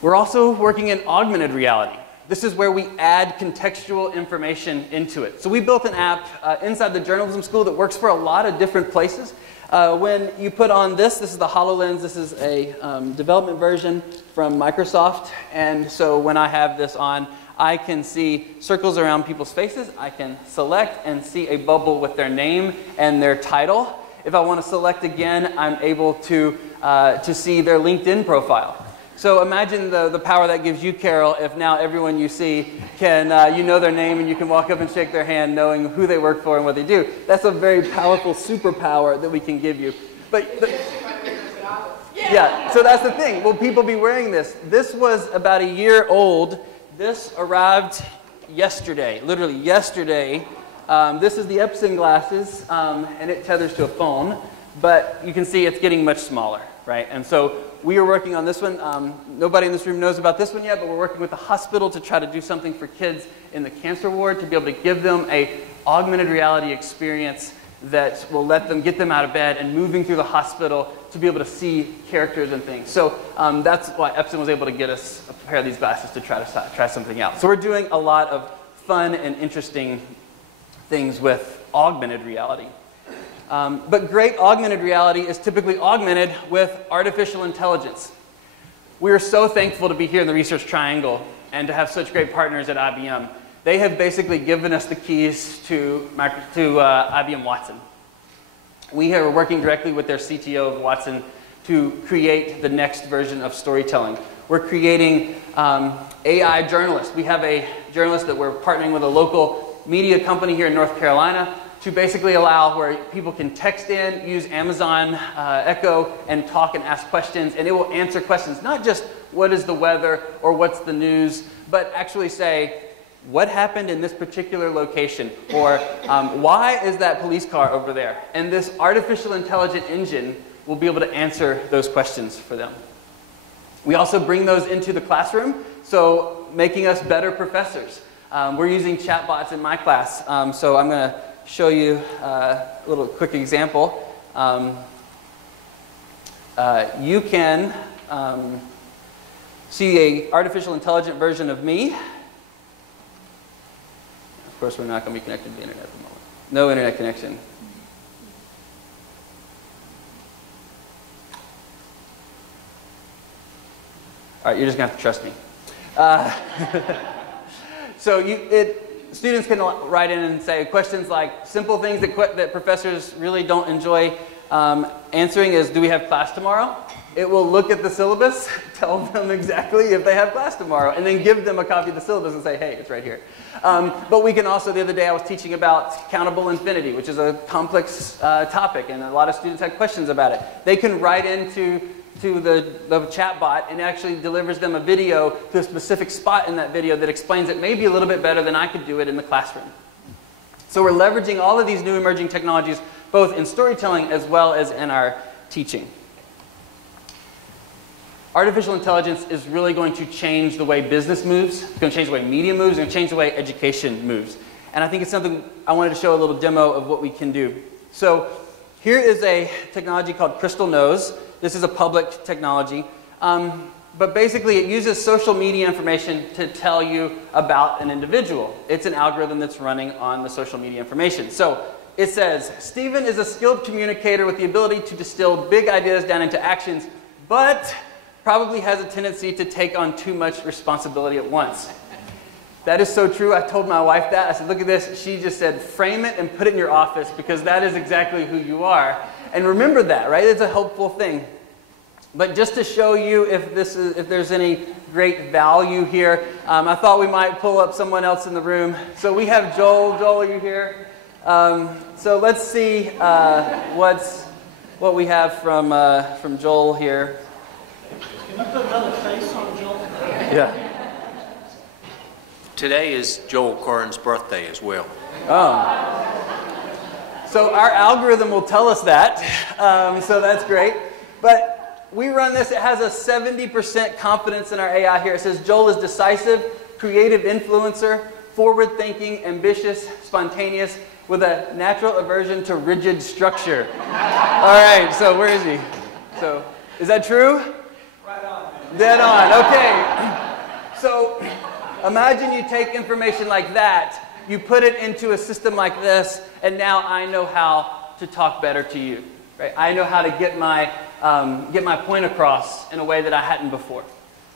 We're also working in augmented reality. This is where we add contextual information into it. So we built an app inside the journalism school that works for a lot of different places. When you put on this is the HoloLens. This is a development version from Microsoft. And so when I have this on, I can see circles around people's faces. I can select and see a bubble with their name and their title. If I want to select again, I'm able to see their LinkedIn profile. So imagine the power that gives you, Carol, if now everyone you see can, you know their name and you can walk up and shake their hand knowing who they work for and what they do. That's a very powerful superpower that we can give you. Yeah, so that's the thing. Will people be wearing this? This was about a year old. This arrived yesterday, literally yesterday. This is the Epson Glasses, and it tethers to a phone. But you can see it's getting much smaller, right? And so we are working on this one. Nobody in this room knows about this one yet, but we're working with the hospital to try to do something for kids in the cancer ward to be able to give them an augmented reality experience that will let them get them out of bed and moving through the hospital to be able to see characters and things. So that's why Epson was able to get us a pair of these glasses to try something out. So we're doing a lot of fun and interesting things with augmented reality. But great augmented reality is typically augmented with artificial intelligence. We are so thankful to be here in the Research Triangle and to have such great partners at IBM. They have basically given us the keys to IBM Watson. We are working directly with their CTO of Watson to create the next version of storytelling. We're creating AI journalists. We have a journalist that we're partnering with a local media company here in North Carolina to basically allow where people can text in, use Amazon Echo, and talk and ask questions, and it will answer questions, not just what is the weather or what's the news, but actually say, what happened in this particular location, or why is that police car over there? And this artificial intelligent engine will be able to answer those questions for them. We also bring those into the classroom, so making us better professors. We're using chatbots in my class, so I'm going to show you a little quick example. You can see an artificial intelligent version of me. Of course, we're not going to be connected to the internet at the moment. No internet connection. All right, you're just going to have to trust me. So students can write in and say questions like simple things that professors really don't enjoy answering is, do we have class tomorrow? It will look at the syllabus, tell them exactly if they have class tomorrow, and then give them a copy of the syllabus and say, hey, it's right here. But we can also, the other day I was teaching about countable infinity, which is a complex topic, and a lot of students had questions about it. They can write into the chat bot, and it actually delivers them a video to a specific spot in that video that explains it maybe a little bit better than I could do it in the classroom. So we're leveraging all of these new emerging technologies, both in storytelling as well as in our teaching. Artificial intelligence is really going to change the way business moves. It's going to change the way media moves. It's going to change the way education moves. And I think it's something I wanted to show a little demo of what we can do. So here is a technology called Crystal Knows. This is a public technology. But basically, it uses social media information to tell you about an individual. It's an algorithm that's running on the social media information. So it says, Stephen is a skilled communicator with the ability to distill big ideas down into actions, but probably has a tendency to take on too much responsibility at once. That is so true. I told my wife that. I said, look at this. She just said, frame it and put it in your office because that is exactly who you are. And remember that, right? It's a helpful thing. But just to show you if there's any great value here, I thought we might pull up someone else in the room. So we have Joel. Joel, are you here? So let's see what we have from Joel here. Can you put another face on Joel? Yeah. Today is Joel Curran's birthday as well. Oh. So our algorithm will tell us that. So that's great. But we run this. It has a 70% confidence in our AI here. It says Joel is decisive, creative influencer, forward-thinking, ambitious, spontaneous, with a natural aversion to rigid structure. All right. So where is he? So is that true? Right on. Dead on. Okay. So imagine you take information like that, you put it into a system like this, and now I know how to talk better to you. Right? I know how to get my point across in a way that I hadn't before.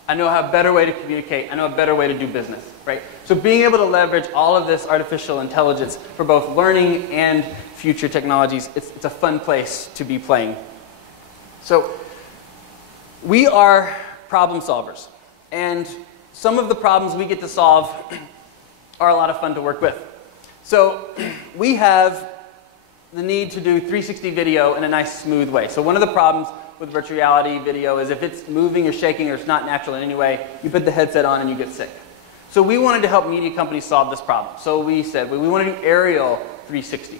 I know a better way to communicate. I know a better way to do business. Right? So being able to leverage all of this artificial intelligence for both learning and future technologies, it's a fun place to be playing. So we are problem solvers. And some of the problems we get to solve are a lot of fun to work with. So we have the need to do 360 video in a nice, smooth way. So one of the problems with virtual reality video is if it's moving or shaking or it's not natural in any way, you put the headset on and you get sick. So we wanted to help media companies solve this problem. So we said, we want to do aerial 360.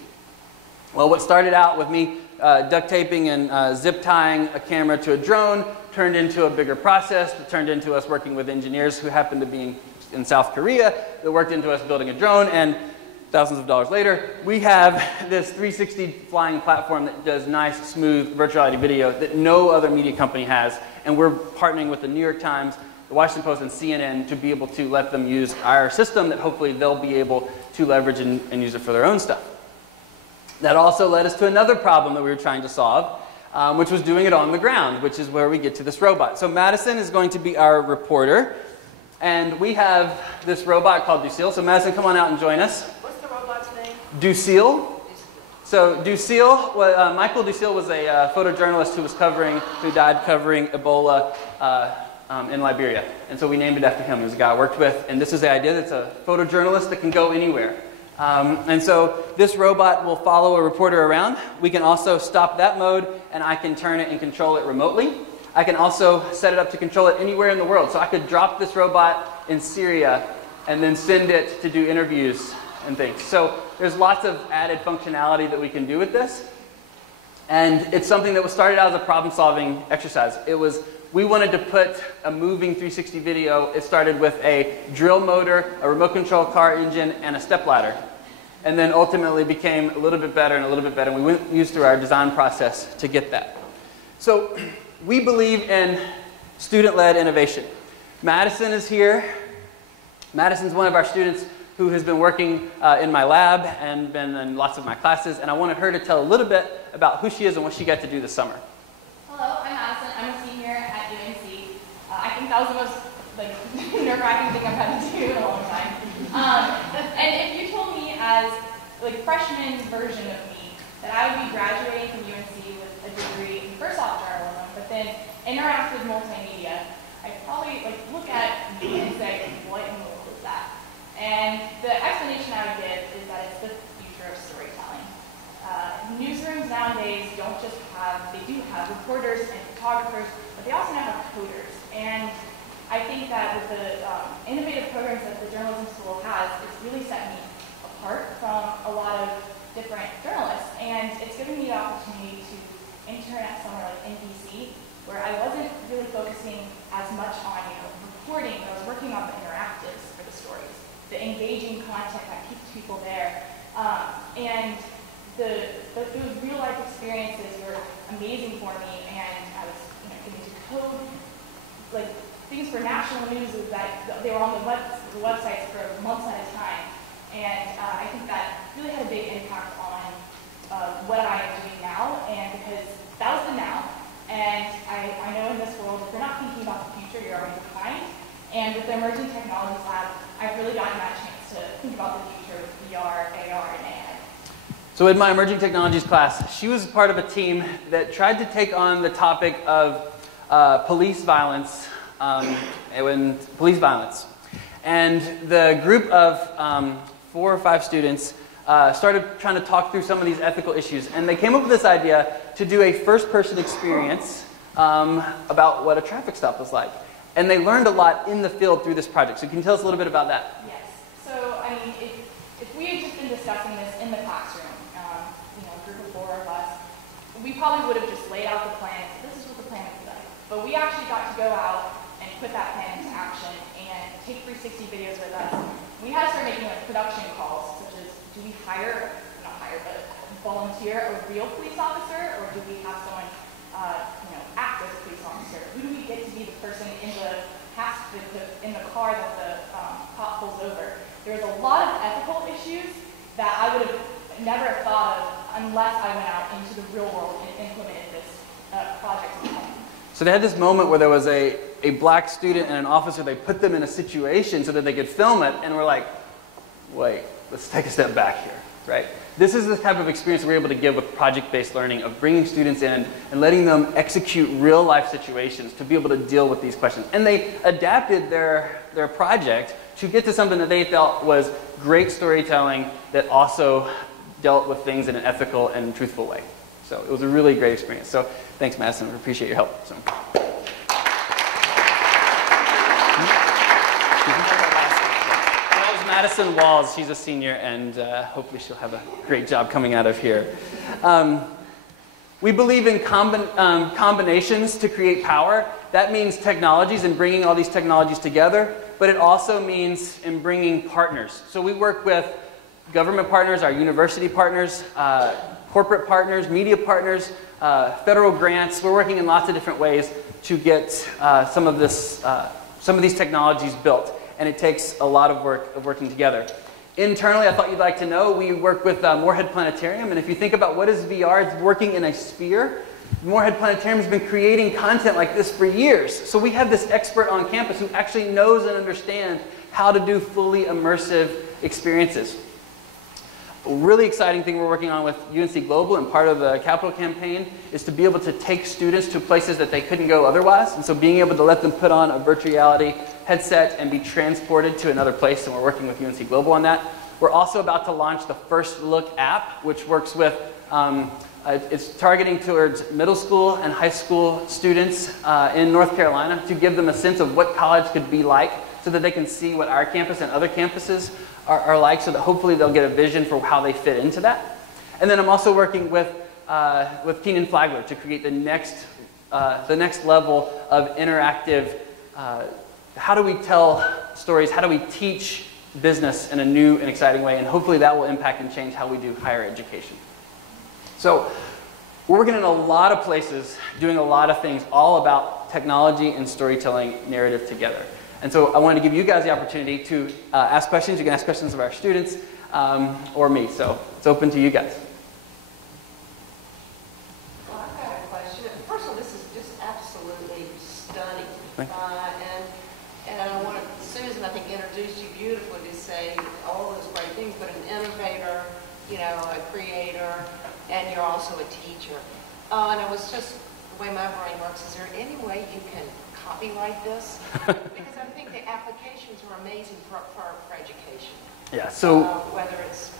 Well, what started out with me duct taping and zip tying a camera to a drone turned into a bigger process, that turned into us working with engineers who happened to be in South Korea, that worked into us building a drone, and thousands of dollars later, we have this 360 flying platform that does nice, smooth virtual reality video that no other media company has, and we're partnering with the New York Times, the Washington Post, and CNN to be able to let them use our system that hopefully they'll be able to leverage and use it for their own stuff. That also led us to another problem that we were trying to solve, which was doing it on the ground, which is where we get to this robot. So Madison is going to be our reporter, and we have this robot called Lucille. So Madison, come on out and join us. What's the robot's name? Lucille. So Lucille, Michael Lucille was a photojournalist who died covering Ebola in Liberia. And so we named it after him. He was a guy I worked with, and this is the idea that's a photojournalist that can go anywhere. And so this robot will follow a reporter around. We can also stop that mode, and I can turn it and control it remotely. I can also set it up to control it anywhere in the world. So I could drop this robot in Syria and then send it to do interviews and things. So there's lots of added functionality that we can do with this. And it's something that was started out as a problem-solving exercise. We wanted to put a moving 360 video. It started with a drill motor, a remote control car engine, and a stepladder. And then ultimately became a little bit better and a little bit better. And we used through our design process to get that. So we believe in student-led innovation. Madison is here. Madison's one of our students who has been working in my lab and been in lots of my classes. And I wanted her to tell a little bit about who she is and what she got to do this summer. Hello, I'm Madison. I'm a senior at UNC. I think that was the most nerve-wracking thing I've had to do in a long time. And if you told me as freshman version of me that I would be graduating from UNC with a degree in first off journalism, but then interactive multimedia, I'd probably look at me and say, what in the world is that? And the explanation I would give is that it's the future of storytelling. Newsrooms nowadays don't just have, they do have reporters and photographers, but they also now have coders. And I think that with the innovative programs that the journalism school has, it's really set me apart from a lot of different journalists. And it's given me the opportunity to intern at somewhere like NBC, where I wasn't really focusing as much on reporting, but I was working on the interactives for the stories, the engaging content that keeps people there. And those real life experiences were amazing for me, and I was getting to code things for national news that they were on the websites for months at a time. And I think that really had a big impact on what I am doing now, and because that was the now. And I know in this world, if you're not thinking about the future, you're already behind. And with the Emerging Technologies Lab, I've really gotten that chance to think about the future with VR, AR, and AI. So in my Emerging Technologies class, she was part of a team that tried to take on the topic of police violence, And the group of 4 or 5 students started trying to talk through some of these ethical issues. And they came up with this idea to do a first-person experience about what a traffic stop was like. And they learned a lot in the field through this project. So can you tell us a little bit about that? Yes. So, I mean, if we had just been discussing this in the classroom, a group of 4 of us, we probably would have just laid out the plan. This is what the plan would be like. But we actually got to go out and put that plan into action and take 360 videos with us. We had to start making production calls, such as, do we volunteer a real police officer, or do we have someone act as a police officer? Who do we get to be the person in the car that the cop pulls over? There's a lot of ethical issues that I would have never thought of unless I went out into the real world and implemented this project. So they had this moment where there was a black student and an officer. They put them in a situation so that they could film it, and we're like, wait, let's take a step back here, right? This is the type of experience we're able to give with project-based learning, of bringing students in and letting them execute real-life situations to be able to deal with these questions. And they adapted their project to get to something that they felt was great storytelling that also dealt with things in an ethical and truthful way. So it was a really great experience. So thanks, Madison. We appreciate your help. So. Madison Walls, she's a senior, and hopefully she'll have a great job coming out of here. We believe in combinations to create power. That means technologies and bringing all these technologies together, but it also means in bringing partners. So we work with government partners, our university partners, corporate partners, media partners, federal grants. We're working in lots of different ways to get some of these technologies built. And it takes a lot of work of working together. Internally, I thought you'd like to know, we work with Morehead Planetarium, and if you think about what is VR, it's working in a sphere. Morehead Planetarium has been creating content like this for years. So we have this expert on campus who actually knows and understands how to do fully immersive experiences. A really exciting thing we're working on with UNC Global, and part of the Capital campaign, is to be able to take students to places that they couldn't go otherwise. And so being able to let them put on a virtual reality headset and be transported to another place, and we're working with UNC Global on that. We're also about to launch the First Look app, which works with, it's targeting towards middle school and high school students in North Carolina to give them a sense of what college could be like so that they can see what our campus and other campuses are like, so that hopefully they'll get a vision for how they fit into that. And then I'm also working with Kenan-Flagler to create the next level of interactive, how do we tell stories, how do we teach business in a new and exciting way, and hopefully that will impact and change how we do higher education. So we're working in a lot of places, doing a lot of things, all about technology and storytelling narrative together. And so I wanted to give you guys the opportunity to ask questions. You can ask questions of our students or me, so it's open to you guys. Well, I've got a question. First of all, this is just absolutely stunning. And I want to, Susan, I think, introduced you beautifully to say all those great things, but an innovator, you know, a creator, and you're also a teacher. And it was just the way my brain works. Is there any way you can copyright this? Because I think the applications are amazing for education. Yeah, so whether it's,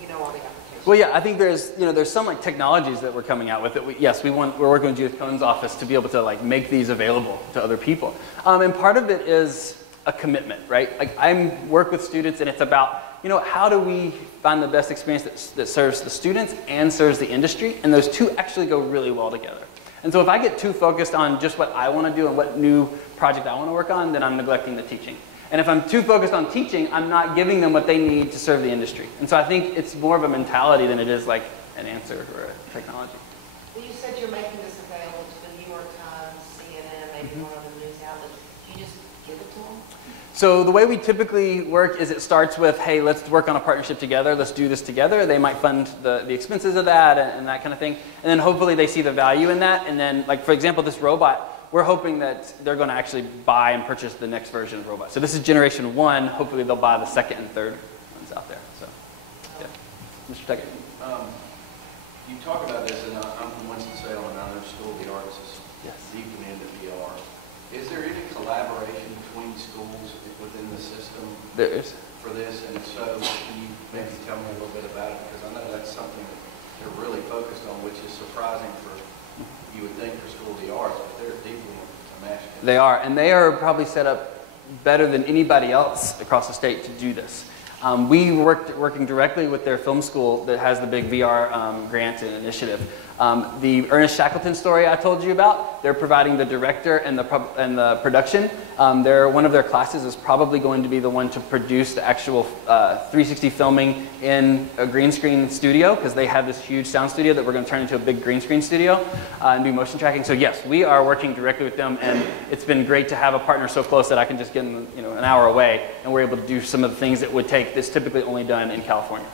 you know, all the applications. well, yeah, I think there's some like technologies that we're coming out with that we're working with Judith Cohn's office to be able to like make these available to other people. And part of it is a commitment, right? Like I work with students and it's about, how do we find the best experience that serves the students and serves the industry? And those two actually go really well together. And so if I get too focused on just what I want to do and what new project I want to work on, then I'm neglecting the teaching. And if I'm too focused on teaching, I'm not giving them what they need to serve the industry. And so I think it's more of a mentality than it is like an answer or a technology. Well, you said you're making this available to the New York Times, CNN, maybe one of the news outlets. You just give it to them? So the way we typically work is it starts with, hey, let's work on a partnership together. Let's do this together. They might fund the expenses of that and that kind of thing. And then hopefully they see the value in that. And then, like, for example, this robot, we're hoping that they're going to actually buy and purchase the next version of the robot. So this is generation 1. Hopefully they'll buy the second and third ones out there. So, yeah. Mr. Tuckett. You talk about this, and I'm from Winston-Salem, and I know School of the Arts is deeply into VR. Is there any collaboration between schools within the system? There is. For this, and if so, can you maybe tell me a little bit about it? Because I know that's something that they're really focused on, which is surprising for, you would think, for School of the Arts, but they're deeply enmeshed. They are, and they are probably set up better than anybody else across the state to do this. We working directly with their film school that has the big VR grant and initiative. The Ernest Shackleton story I told you about, they're providing the director and the production. One of their classes is probably going to be the one to produce the actual 360 filming in a green screen studio, because they have this huge sound studio that we're going to turn into a big green screen studio and do motion tracking. So yes, we are working directly with them, and it's been great to have a partner so close that I can just get them, an hour away, and we're able to do some of the things that would take this typically only done in California.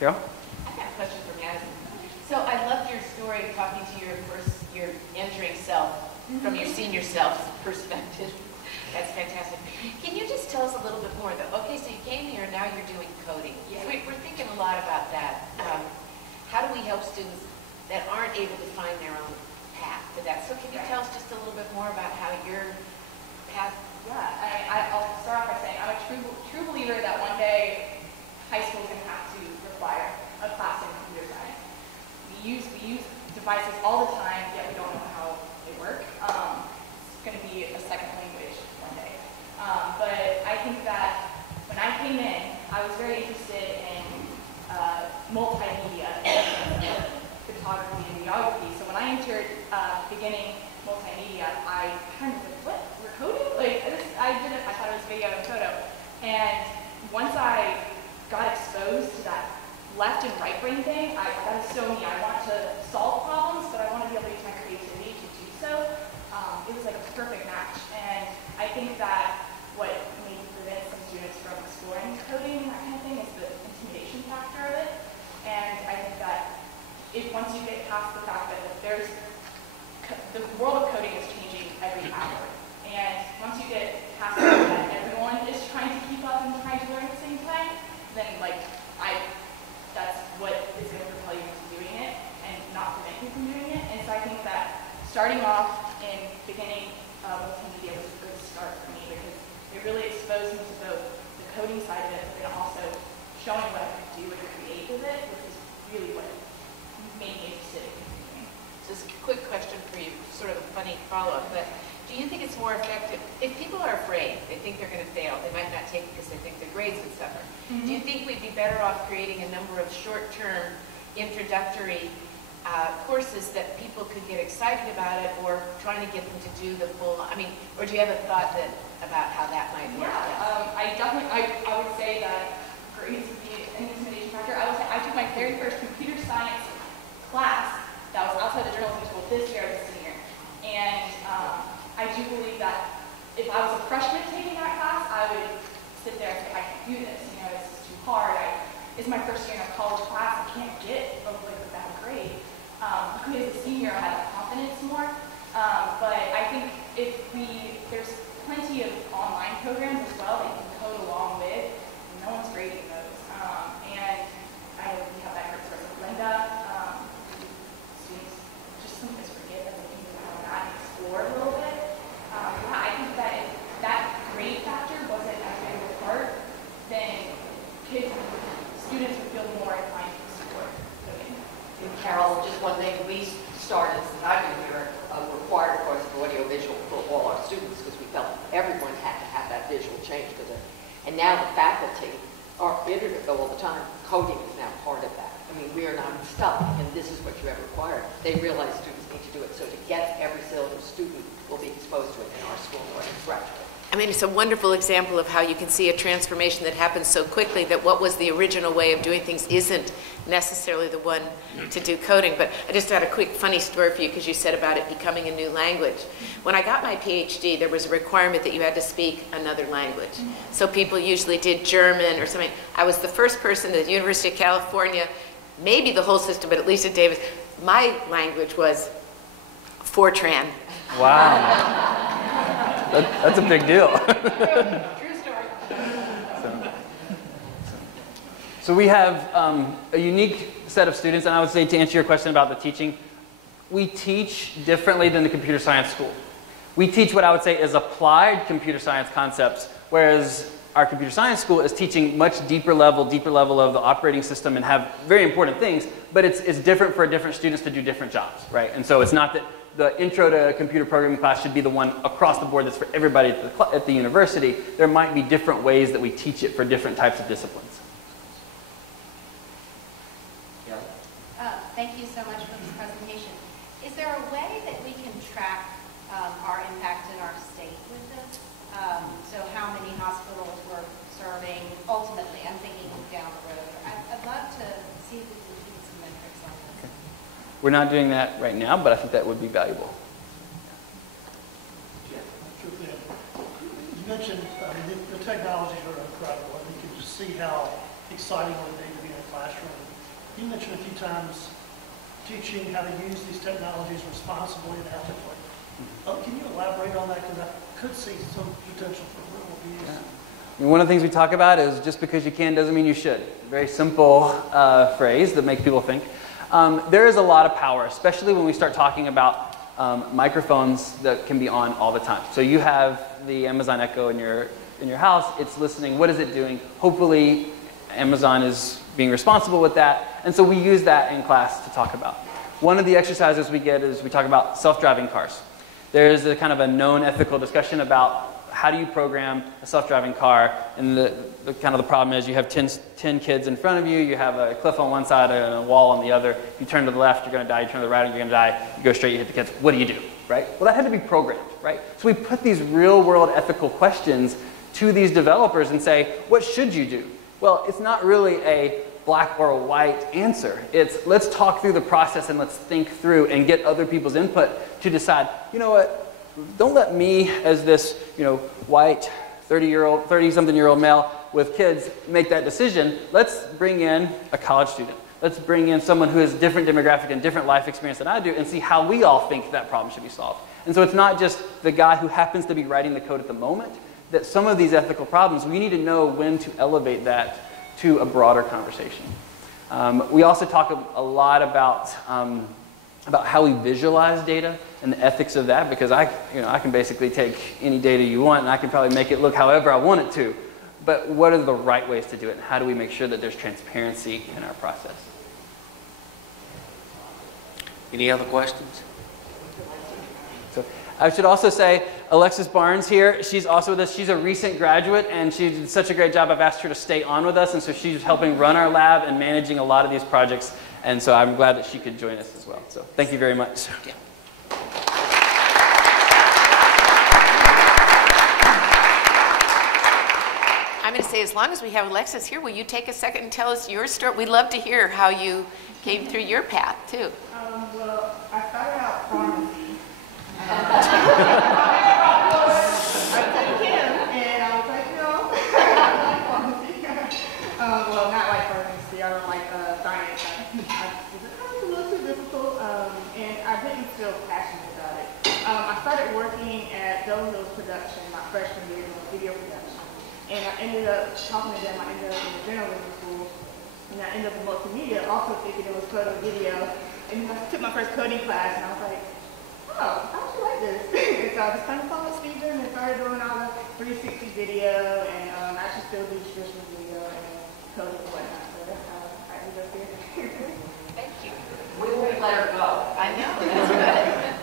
Carol? I've got a question for Madison. So I loved your story talking to your entering self from your senior self's perspective. That's fantastic. Can you just tell us a little bit more though? Okay, so you came here and now you're doing coding. Yeah. We're thinking a lot about that. How do we help students that aren't able to find their own path to that? So can you tell us just a little bit more about how your path? Yeah, I'll start off by saying I'm a true believer that one day high school is going to have to require a class in computer science. We use devices all the time, yet we don't know how they work. It's going to be a second language one day. But I think that when I came in, I was very interested in multimedia, and photography, and videography. So when I entered beginning multimedia, I kind of like, what? We're coding? I thought it was video and photo. And once I got exposed to that left and right brain thing, that is so me. I want to solve problems, but I want to be able to use my creativity to do so. It was like a perfect match. And I think that what maybe prevents some students from exploring coding and that kind of thing is the intimidation factor of it. And I think that once you get past the fact that the world of coding is changing every hour. And once you get past the fact that everyone is trying to keep up and trying to learn at the same time, then that's what is going to propel you into doing it and not prevent you from doing it. And so I think that starting off in beginning multimedia was a good start for me, because it really exposed me to both the coding side of it, but then also showing what I can do and create with it, which is really what made me interested in continuing. Just a quick question for you, sort of a funny follow-up, but do you think it's more effective, if people are afraid, they think they're going to fail, they might not take it because they think their grades would suffer. Do you think we'd be better off creating a number of short-term introductory courses that people could get excited about it, or trying to get them to do the full, I mean, or do you have a thought about how that might work? I would say that grades would be an intimidation factor. I would say I took my very first computer science class that was outside the journalism school this year as a senior. And I do believe that if I was a freshman taking that class, I would sit there and say, I can't do this. You know, this is too hard. It's my first year in a college class. I can't get a bad grade. As a senior, I had confidence more. But I think there's plenty of online programs as well that you can code along with. And no one's grading those. And I know we have that great source of Linda. Students just sometimes forget that they can do that and explore a little bit. I think that if that grade factor wasn't as big of a part, then students would feel more inclined to support coding. And Carol, just one thing, we started, since I've been here, a required course of audiovisual for all our students because we felt everyone had to have that visual change to it. And now the faculty are bitter to go all the time. Coding is now part of that. I mean, we are not stuck, and this is what you have required. They realize students need to do it, so to get every single student will be exposed to it in our school or graduate. I mean, it's a wonderful example of how you can see a transformation that happens so quickly that what was the original way of doing things isn't necessarily the one to do coding. But I just had a quick funny story for you because you said about it becoming a new language. When I got my PhD, there was a requirement that you had to speak another language. So people usually did German or something. I was the first person at the University of California, maybe the whole system, but at least at Davis, my language was Fortran. Wow. That's a big deal. True story. So we have a unique set of students, and I would say to answer your question about the teaching, we teach differently than the computer science school. We teach what I would say is applied computer science concepts, whereas our computer science school is teaching much deeper level of the operating system and have very important things, but it's different for different students to do different jobs, right? And so it's not that the intro to computer programming class should be the one across the board that's for everybody at the university. There might be different ways that we teach it for different types of disciplines. Yeah. Thank you so much for this presentation. Is there a way that we can track our impact in our state with this? So how many hospitals we're serving ultimately? I'm thinking down the road. I'd love to see if we can keep some metrics on this. Okay. We're not doing that right now, but I think that would be valuable. You mentioned the technologies are incredible, and you can just see how exciting it would be to be in a classroom. You mentioned a few times teaching how to use these technologies responsibly and ethically. Can you elaborate on that? Because I could see some potential for real abuse. Yeah. I mean, one of the things we talk about is just because you can doesn't mean you should. Very simple phrase that makes people think. There is a lot of power, especially when we start talking about microphones that can be on all the time. So you have the Amazon Echo in your house. It's listening. What is it doing? Hopefully, Amazon is being responsible with that. And so we use that in class to talk about. One of the exercises we get is we talk about self-driving cars. There's a kind of a known ethical discussion about how do you program a self-driving car, and the kind of the problem is you have 10 kids in front of you, you have a cliff on one side and a wall on the other. You turn to the left, you're going to die. You turn to the right, you're going to die. You go straight, you hit the kids. What do you do, right? Well, that had to be programmed, right? So we put these real-world ethical questions to these developers and say, what should you do? Well, it's not really a black or a white answer. It's let's talk through the process and let's think through and get other people's input to decide, you know what, don't let me as this, white 30-something-year-old male with kids make that decision. Let's bring in a college student. Let's bring in someone who has a different demographic and different life experience than I do and see how we all think that problem should be solved. And so it's not just the guy who happens to be writing the code at the moment, that some of these ethical problems, we need to know when to elevate that to a broader conversation. We also talk a lot about how we visualize data and the ethics of that, because I can basically take any data you want and I can probably make it look however I want it to. but what are the right ways to do it, and how do we make sure that there's transparency in our process? Any other questions? So I should also say, Alexis Barnes here, she's also with us. She's a recent graduate, and she did such a great job. I've asked her to stay on with us, and so she's helping run our lab and managing a lot of these projects, and so I'm glad that she could join us as well. So thank you very much. Yeah. I'm going to say, as long as we have Alexis here, will you take a second and tell us your story? We'd love to hear how you came through your path, too. Well, I started out pharmacy. I took him, and I was like, no, I don't like pharmacy. Well, not like pharmacy. I don't like science. I was like, oh, it's a little too difficult, and I didn't feel passionate about it. I started working at Devi Production my freshman year doing video production. And I ended up talking to them. I ended up in the journalism school. And I ended up in multimedia, also thinking it was photo video. And I took my first coding class, and I was like, oh, I actually like this. And so I just kind of followed Stephen and started doing all the 360 video, and I actually still do traditional video and coding and whatnot. So that's how I ended up here. Thank you. We won't let her go. I know, that's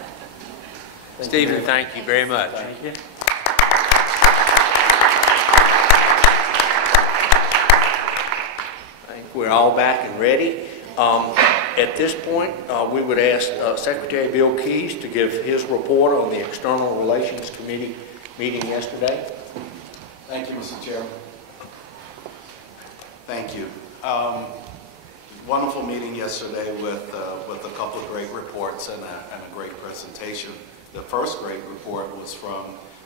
good. Stephen, thank you very much. Thank you. I think we're all back and ready. At this point, we would ask Secretary Bill Keys to give his report on the External Relations Committee meeting yesterday. Thank you, Mr. Chairman. Thank you. Wonderful meeting yesterday with a couple of great reports and a great presentation. The first great report was from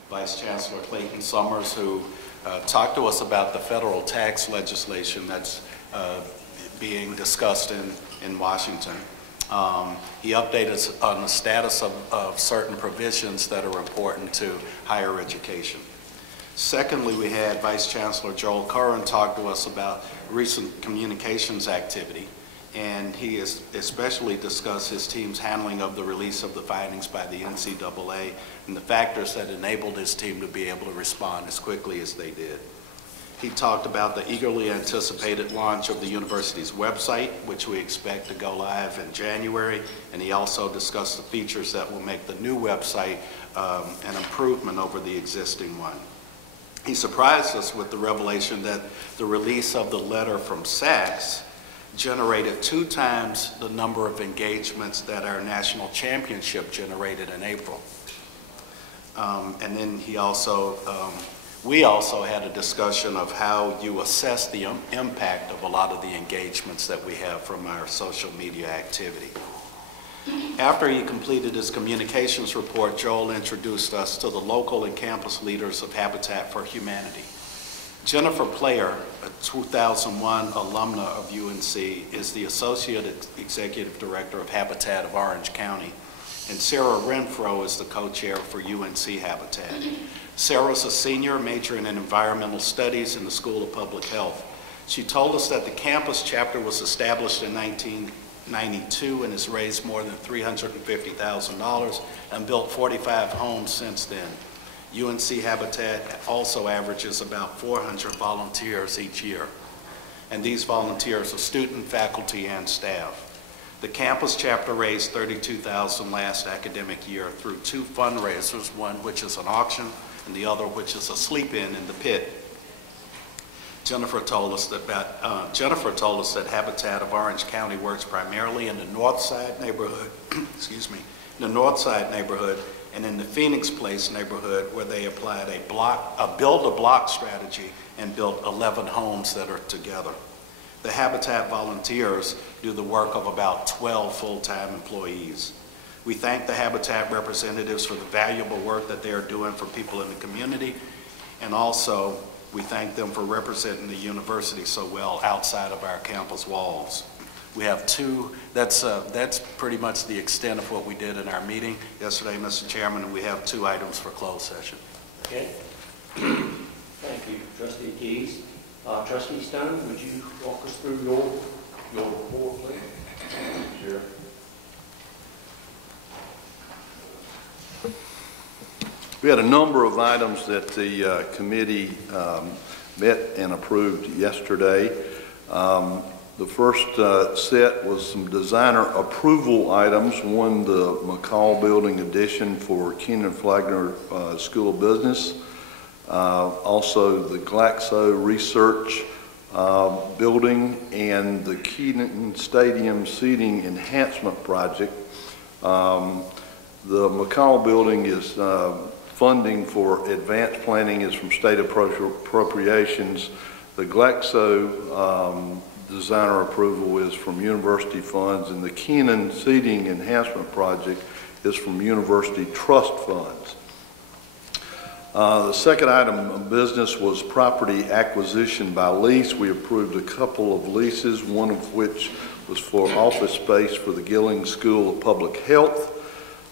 Vice Chancellor Clayton Summers, who talked to us about the federal tax legislation that's being discussed in Washington. He updated us on the status of certain provisions that are important to higher education. Secondly, we had Vice Chancellor Joel Curran talk to us about recent communications activity, and he has especially discussed his team's handling of the release of the findings by the NCAA and the factors that enabled his team to be able to respond as quickly as they did. He talked about the eagerly anticipated launch of the university's website, which we expect to go live in January, and he also discussed the features that will make the new website an improvement over the existing one. He surprised us with the revelation that the release of the letter from Sachs generated 2 times the number of engagements that our national championship generated in April. And then he also, we also had a discussion of how you assess the impact of a lot of the engagements that we have from our social media activity. After he completed his communications report, Joel introduced us to the local and campus leaders of Habitat for Humanity. Jennifer Player, a 2001 alumna of UNC, is the Associate Executive Director of Habitat of Orange County, and Sarah Renfro is the co-chair for UNC Habitat. Sarah's a senior majoring in environmental studies in the School of Public Health. She told us that the campus chapter was established in 1992 and has raised more than $350,000 and built 45 homes since then. UNC Habitat also averages about 400 volunteers each year, and these volunteers are student, faculty, and staff. The campus chapter raised $32,000 last academic year through 2 fundraisers, one which is an auction and the other which is a sleep-in the pit. Jennifer told us that Habitat of Orange County works primarily in the North Side neighborhood, excuse me, the North Side neighborhood, and in the Phoenix Place neighborhood, where they applied a build-a-block strategy and built 11 homes that are together. The Habitat volunteers do the work of about 12 full-time employees. We thank the Habitat representatives for the valuable work that they are doing for people in the community, and also we thank them for representing the university so well outside of our campus walls. We have 2, that's pretty much the extent of what we did in our meeting yesterday, Mr. Chairman, and we have 2 items for closed session. Okay. Thank you, Trustee Keys. Trustee Stone, would you walk us through your report, please? Sure. We had a number of items that the committee met and approved yesterday. The first set was some designer approval items. One, the Mccall building addition for Kenan-Flagler School of Business. Also the Glaxo Research building and the Kenan Stadium seating enhancement project. The Mccall building is funding for advanced planning is from state appropriations. The Glaxo designer approval is from university funds, and the Kenan seating enhancement project is from university trust funds. The second item of business was property acquisition by lease. We approved a couple of leases, one of which was for office space for the Gilling School of Public Health.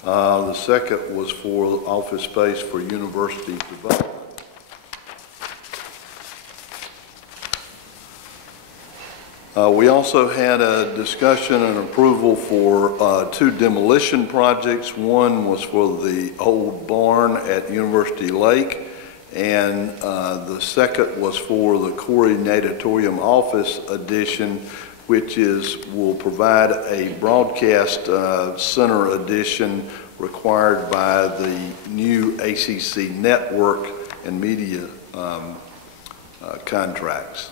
The second was for office space for university development. We also had a discussion and approval for two demolition projects. One was for the old barn at University Lake, and the second was for the Corey Natatorium office addition, which will provide a broadcast center addition required by the new ACC network and media contracts.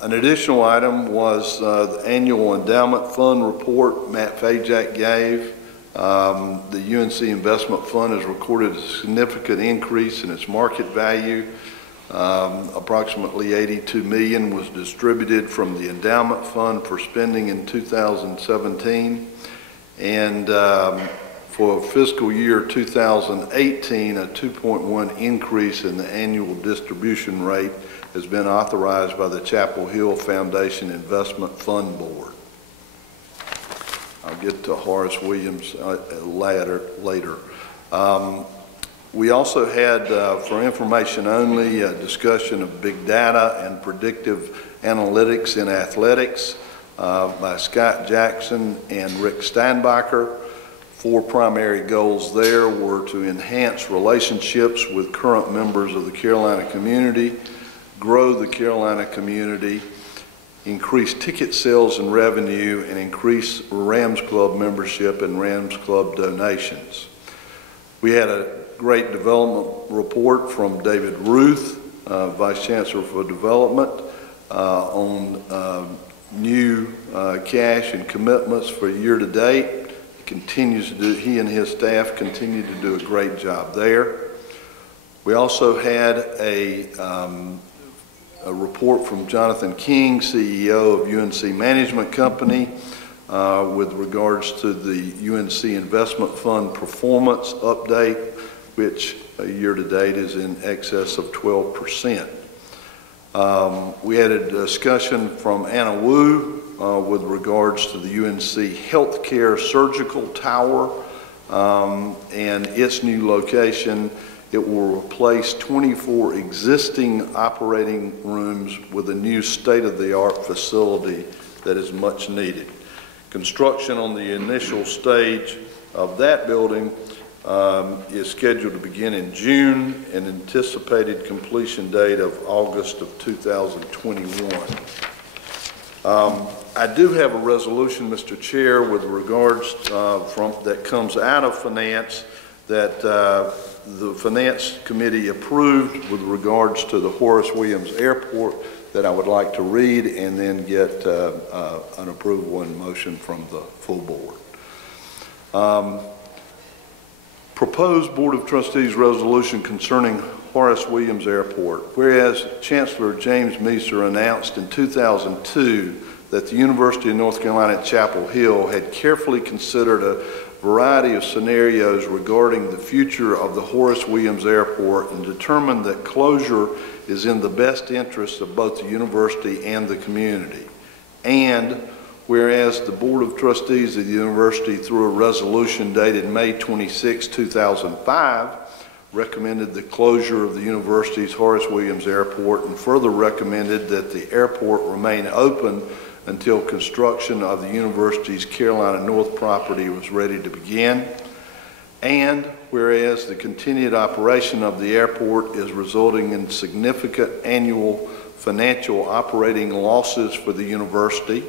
An additional item was the annual endowment fund report Matt Fajak gave. The UNC Investment Fund has recorded a significant increase in its market value. Approximately $82 million was distributed from the endowment fund for spending in 2017. And for fiscal year 2018, a 2.1 increase in the annual distribution rate has been authorized by the Chapel Hill Foundation Investment Fund Board. I'll get to Horace Williams later. We also had, for information only, a discussion of big data and predictive analytics in athletics by Scott Jackson and Rick Steinbacher. Four primary goals there were to enhance relationships with current members of the Carolina community, grow the Carolina community, increase ticket sales and revenue, and increase Rams Club membership and Rams Club donations. We had a great development report from David Ruth, Vice Chancellor for Development, on new cash and commitments for year to date. He and his staff continue to do a great job there. We also had a report from Jonathan King, CEO of UNC Management Company, with regards to the UNC Investment Fund performance update, which year to date is in excess of 12%. We had a discussion from Anna Wu with regards to the UNC Healthcare Surgical Tower and its new location. It will replace 24 existing operating rooms with a new state-of-the-art facility that is much needed. Construction on the initial stage of that building is scheduled to begin in June, and anticipated completion date of August of 2021. I do have a resolution, Mr. Chair, with regards that comes out of finance that the Finance Committee approved with regards to the Horace Williams Airport that I would like to read and then get an approval and motion from the full board. Proposed Board of Trustees resolution concerning Horace Williams Airport. Whereas Chancellor James Meeser announced in 2002 that the University of North Carolina at Chapel Hill had carefully considered a variety of scenarios regarding the future of the Horace Williams Airport and determined that closure is in the best interest of both the university and the community. And whereas the Board of Trustees of the university, through a resolution dated May 26, 2005, recommended the closure of the university's Horace Williams Airport and further recommended that the airport remain open until construction of the university's Carolina North property was ready to begin. And whereas the continued operation of the airport is resulting in significant annual financial operating losses for the university,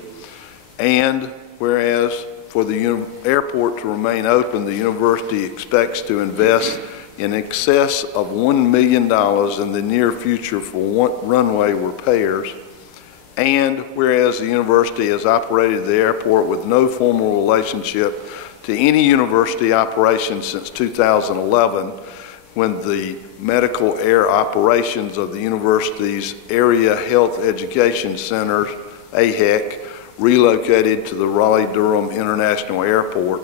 and whereas for the airport to remain open, the university expects to invest in excess of $1 million in the near future for runway repairs, and whereas the university has operated the airport with no formal relationship to any university operations since 2011, when the medical air operations of the university's Area Health Education Centers, AHEC, relocated to the Raleigh-Durham International Airport,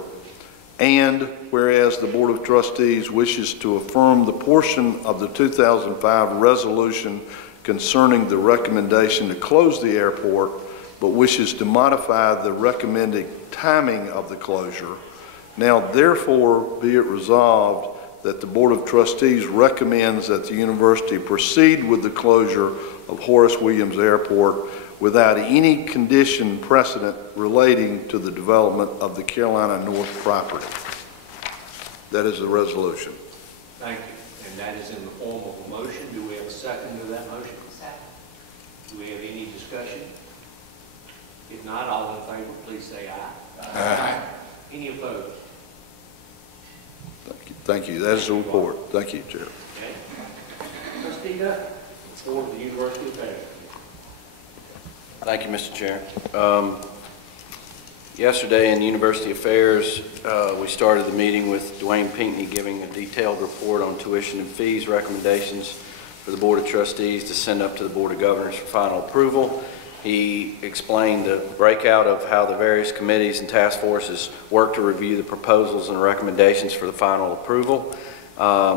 and whereas the Board of Trustees wishes to affirm the portion of the 2005 resolution concerning the recommendation to close the airport, but wishes to modify the recommended timing of the closure. Now therefore be it resolved that the Board of Trustees recommends that the university proceed with the closure of Horace Williams Airport without any condition precedent relating to the development of the Carolina North property. That is the resolution. Thank you. And that is in the form of a motion. Do we have a second to that motion? Second. Do we have any discussion? If not, all in favor, please say aye. Aye. Any opposed? Thank you. Thank you. That is the report. Thank you, Chair. Okay. Trustee Duffy, report of the University Affairs. Thank you, Mr. Chair. Yesterday in University Affairs, we started the meeting with Dwayne Pinckney giving a detailed report on tuition and fees recommendations for the Board of Trustees to send up to the Board of Governors for final approval. He explained the breakout of how the various committees and task forces work to review the proposals and recommendations for the final approval.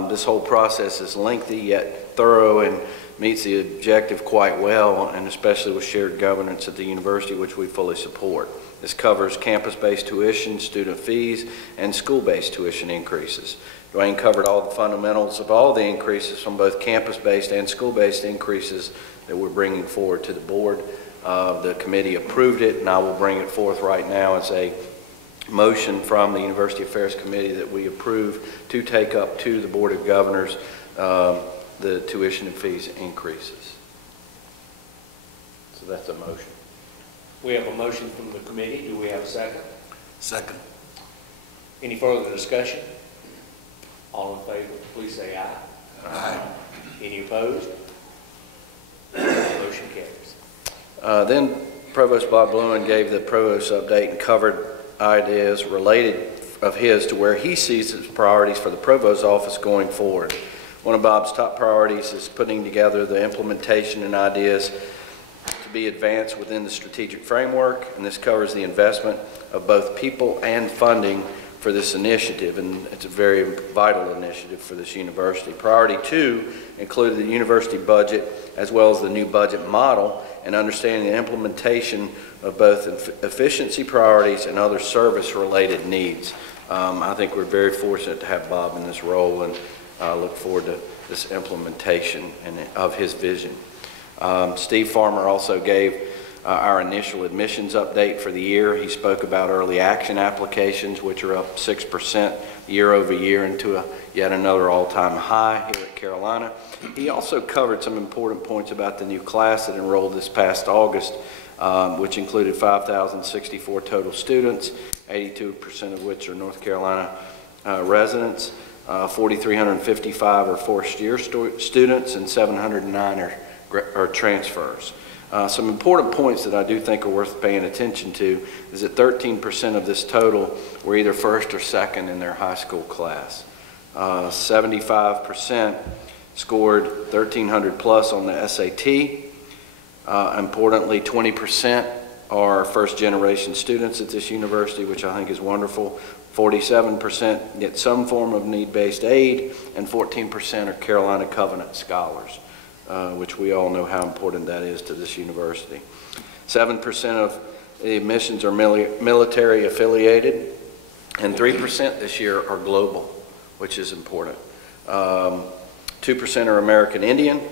This whole process is lengthy yet thorough and meets the objective quite well, and especially with shared governance at the university, which we fully support. This covers campus-based tuition, student fees, and school-based tuition increases. Dwayne covered all the fundamentals of all the increases from both campus-based and school-based increases that we're bringing forward to the board. The committee approved it, and I will bring it forth right now as a motion from the University Affairs Committee that we approve to take up to the Board of Governors the tuition and fees increases. So that's a motion. We have a motion from the committee. Do we have a second? Second. Any further discussion? All in favor, please say aye. Aye. Any opposed? Motion carries. Then Provost Bob Blumen gave the provost update and covered ideas related of his to where he sees his priorities for the provost's office going forward. One of Bob's top priorities is putting together the implementation and ideas to be advanced within the strategic framework, and this covers the investment of both people and funding for this initiative, and it's a very vital initiative for this university. Priority 2 included the university budget as well as the new budget model and understanding the implementation of both efficiency priorities and other service-related needs. I think we're very fortunate to have Bob in this role, and I look forward to this implementation and of his vision. Steve Farmer also gave our initial admissions update for the year. He spoke about early action applications, which are up 6% year over year into yet another all-time high here at Carolina. He also covered some important points about the new class that enrolled this past August, which included 5,064 total students, 82% of which are North Carolina residents. 4,355 are first-year students, and 709 are transfers. Some important points that I do think are worth paying attention to is that 13% of this total were either first or second in their high school class. 75% scored 1,300 plus on the SAT. Importantly, 20% are first-generation students at this university, which I think is wonderful. 47% get some form of need-based aid, and 14% are Carolina Covenant scholars, which we all know how important that is to this university. 7% of the admissions are military affiliated, and 3% this year are global, which is important. 2% are American Indian,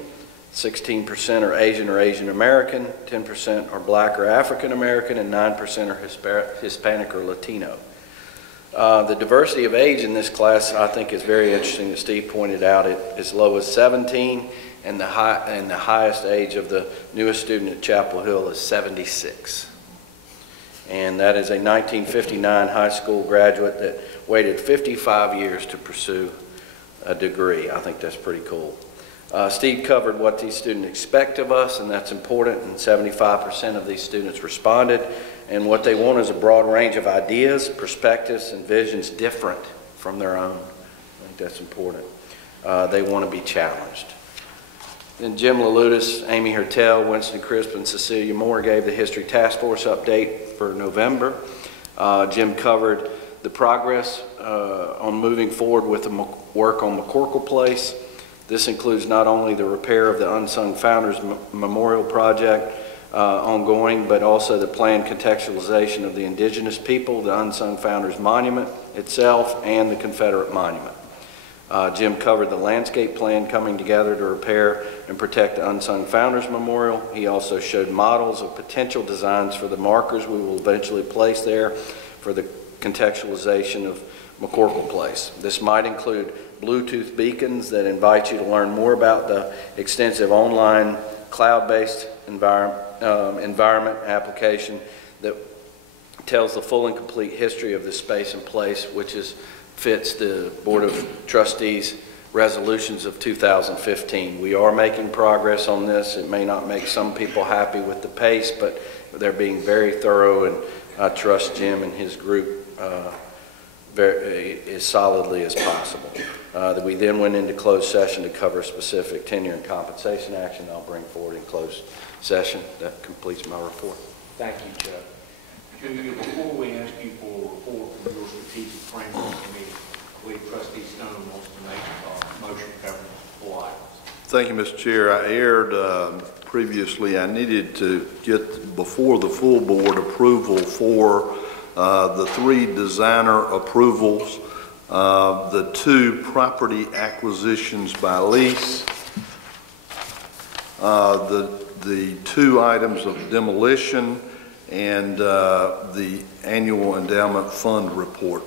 16% are Asian American, 10% are Black or African American, and 9% are Hispanic or Latino. The diversity of age in this class, I think, is very interesting. As Steve pointed out, it as low as 17, and the highest age of the newest student at Chapel Hill is 76. And that is a 1959 high school graduate that waited 55 years to pursue a degree. I think that's pretty cool. Steve covered what these students expect of us, and that's important, and 75% of these students responded. And what they want is a broad range of ideas, perspectives, and visions different from their own. I think that's important. They want to be challenged. Then Jim Laludis, Amy Hertel, Winston Crisp, and Cecilia Moore gave the History Taskforce update for November. Jim covered the progress on moving forward with the work on McCall Place. This includes not only the repair of the Unsung Founders Memorial Project ongoing, but also the planned contextualization of the indigenous people, the Unsung Founders Monument itself, and the Confederate Monument. Jim covered the landscape plan coming together to repair and protect the Unsung Founders Memorial. He also showed models of potential designs for the markers we will eventually place there for the contextualization of McCall Place. This might include Bluetooth beacons that invite you to learn more about the extensive online cloud-based environment application that tells the full and complete history of this space and place, which fits the Board of Trustees resolutions of 2015. We are making progress on this. It may not make some people happy with the pace, but they're being very thorough, and I trust Jim and his group as solidly as possible. We then went into closed session to cover specific tenure and compensation action I'll bring forward in closed session. That completes my report. Thank you, Chuck. Before we ask you for a report from your strategic framework committee, I believe Trustee Stone wants to make a motion covering 4 items. Thank you, Mr. Chair. I aired previously, I needed to get before the full board approval for the 3 designer approvals, the 2 property acquisitions by lease, the 2 items of demolition, and the annual endowment fund report.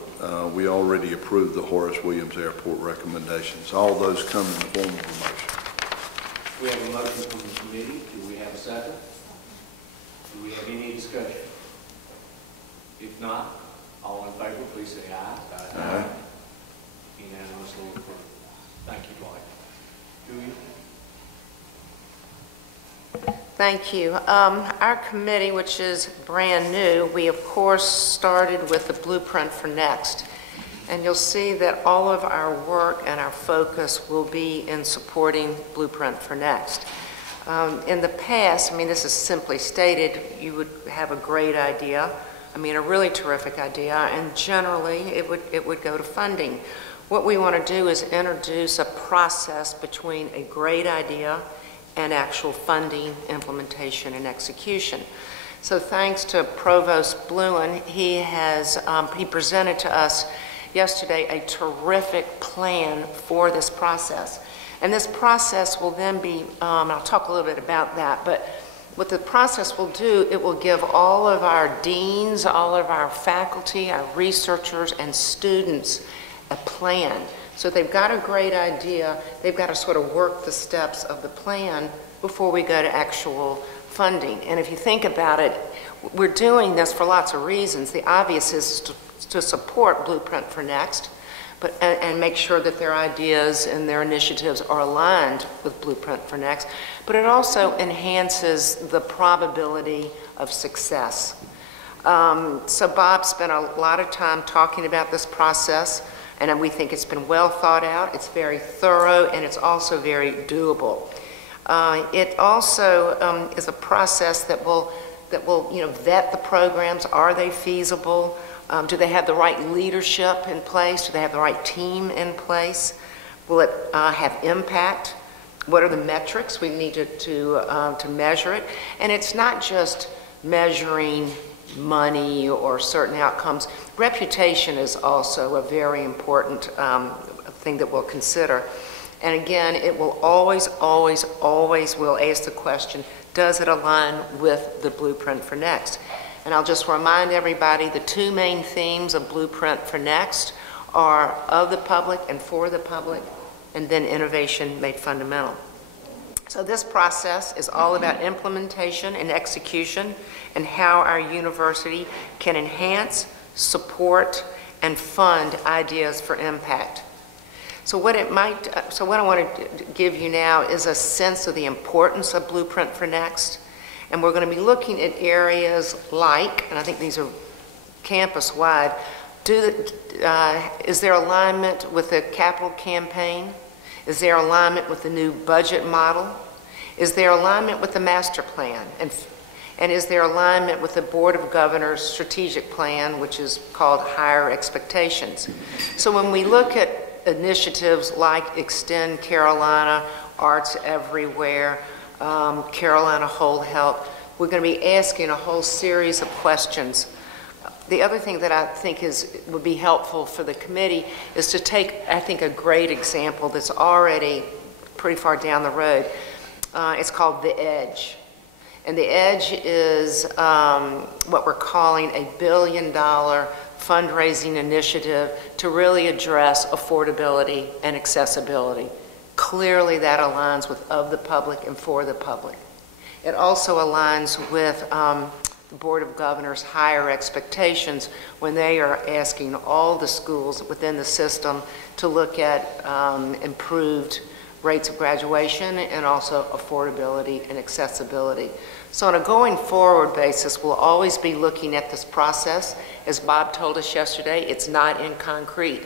We already approved the Horace Williams Airport recommendations. All those come in the form of a motion. We have a motion from the committee. Do we have a second? Do we have any discussion? If not, all in favor, please say aye. Aye. Unanimously approved. Thank you, Lloyd. Julia? Thank you. Our committee, which is brand new, we of course started with the blueprint for next. And you'll see that all of our work and our focus will be in supporting blueprint for next. In the past, I mean, this is simply stated, you would have a great idea, I mean, a really terrific idea, and generally it would go to funding. What we want to do is introduce a process between a great idea and actual funding, implementation, and execution. So thanks to Provost Bluen, he presented to us yesterday a terrific plan for this process. And this process will then be, I'll talk a little bit about that, but what the process will do, it will give all of our deans, all of our faculty, our researchers, and students a plan. So they've got a great idea, they've got to sort of work the steps of the plan before we go to actual funding. And if you think about it, we're doing this for lots of reasons. The obvious is to support Blueprint for Next, and make sure that their ideas and their initiatives are aligned with Blueprint for Next, but it also enhances the probability of success. So Bob spent a lot of time talking about this process, and we think it's been well thought out, it's very thorough, and it's also very doable. It also is a process that will vet the programs. Are they feasible? Do they have the right leadership in place? Do they have the right team in place? Will it have impact? What are the metrics we need to measure it? And it's not just measuring money or certain outcomes. Reputation is also a very important thing that we'll consider. And again, it will always will ask the question, does it align with the Blueprint for Next? And I'll just remind everybody, the two main themes of Blueprint for Next are of the public and for the public, and then innovation made fundamental. So this process is all about implementation and execution and how our university can enhance, support, and fund ideas for impact. So what I want to give you now is a sense of the importance of Blueprint for Next. And we're going to be looking at areas like, and I think these are campus-wide, is there alignment with the capital campaign? Is there alignment with the new budget model? Is there alignment with the master plan? And is there alignment with the Board of Governors strategic plan, which is called Higher Expectations? So when we look at initiatives like Extend Carolina, Arts Everywhere, Carolina Whole Health, we're going to be asking a whole series of questions. The other thing that I think would be helpful for the committee is to take, I think, a great example that's already pretty far down the road. It's called The Edge. And The Edge is what we're calling a $1 billion fundraising initiative to really address affordability and accessibility. Clearly that aligns with of the public and for the public. It also aligns with the Board of Governors' higher expectations when they are asking all the schools within the system to look at improved rates of graduation and also affordability and accessibility. So on a going forward basis, we'll always be looking at this process. As Bob told us yesterday, it's not in concrete.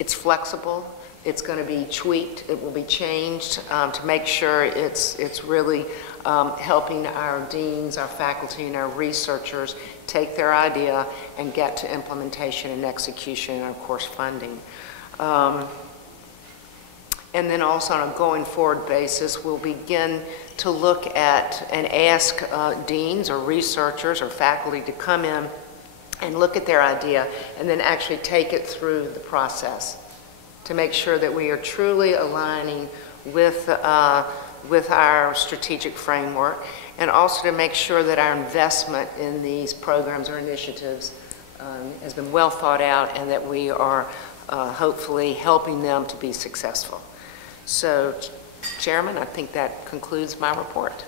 It's flexible. It's going to be tweaked. It will be changed to make sure it's really helping our deans, our faculty, and our researchers take their idea and get to implementation and execution and, of course, funding. And then also on a going forward basis, we'll begin to look at and ask deans or researchers or faculty to come in and look at their idea and then actually take it through the process to make sure that we are truly aligning with our strategic framework, and also to make sure that our investment in these programs or initiatives has been well thought out and that we are hopefully helping them to be successful. So, Chairman, I think that concludes my report.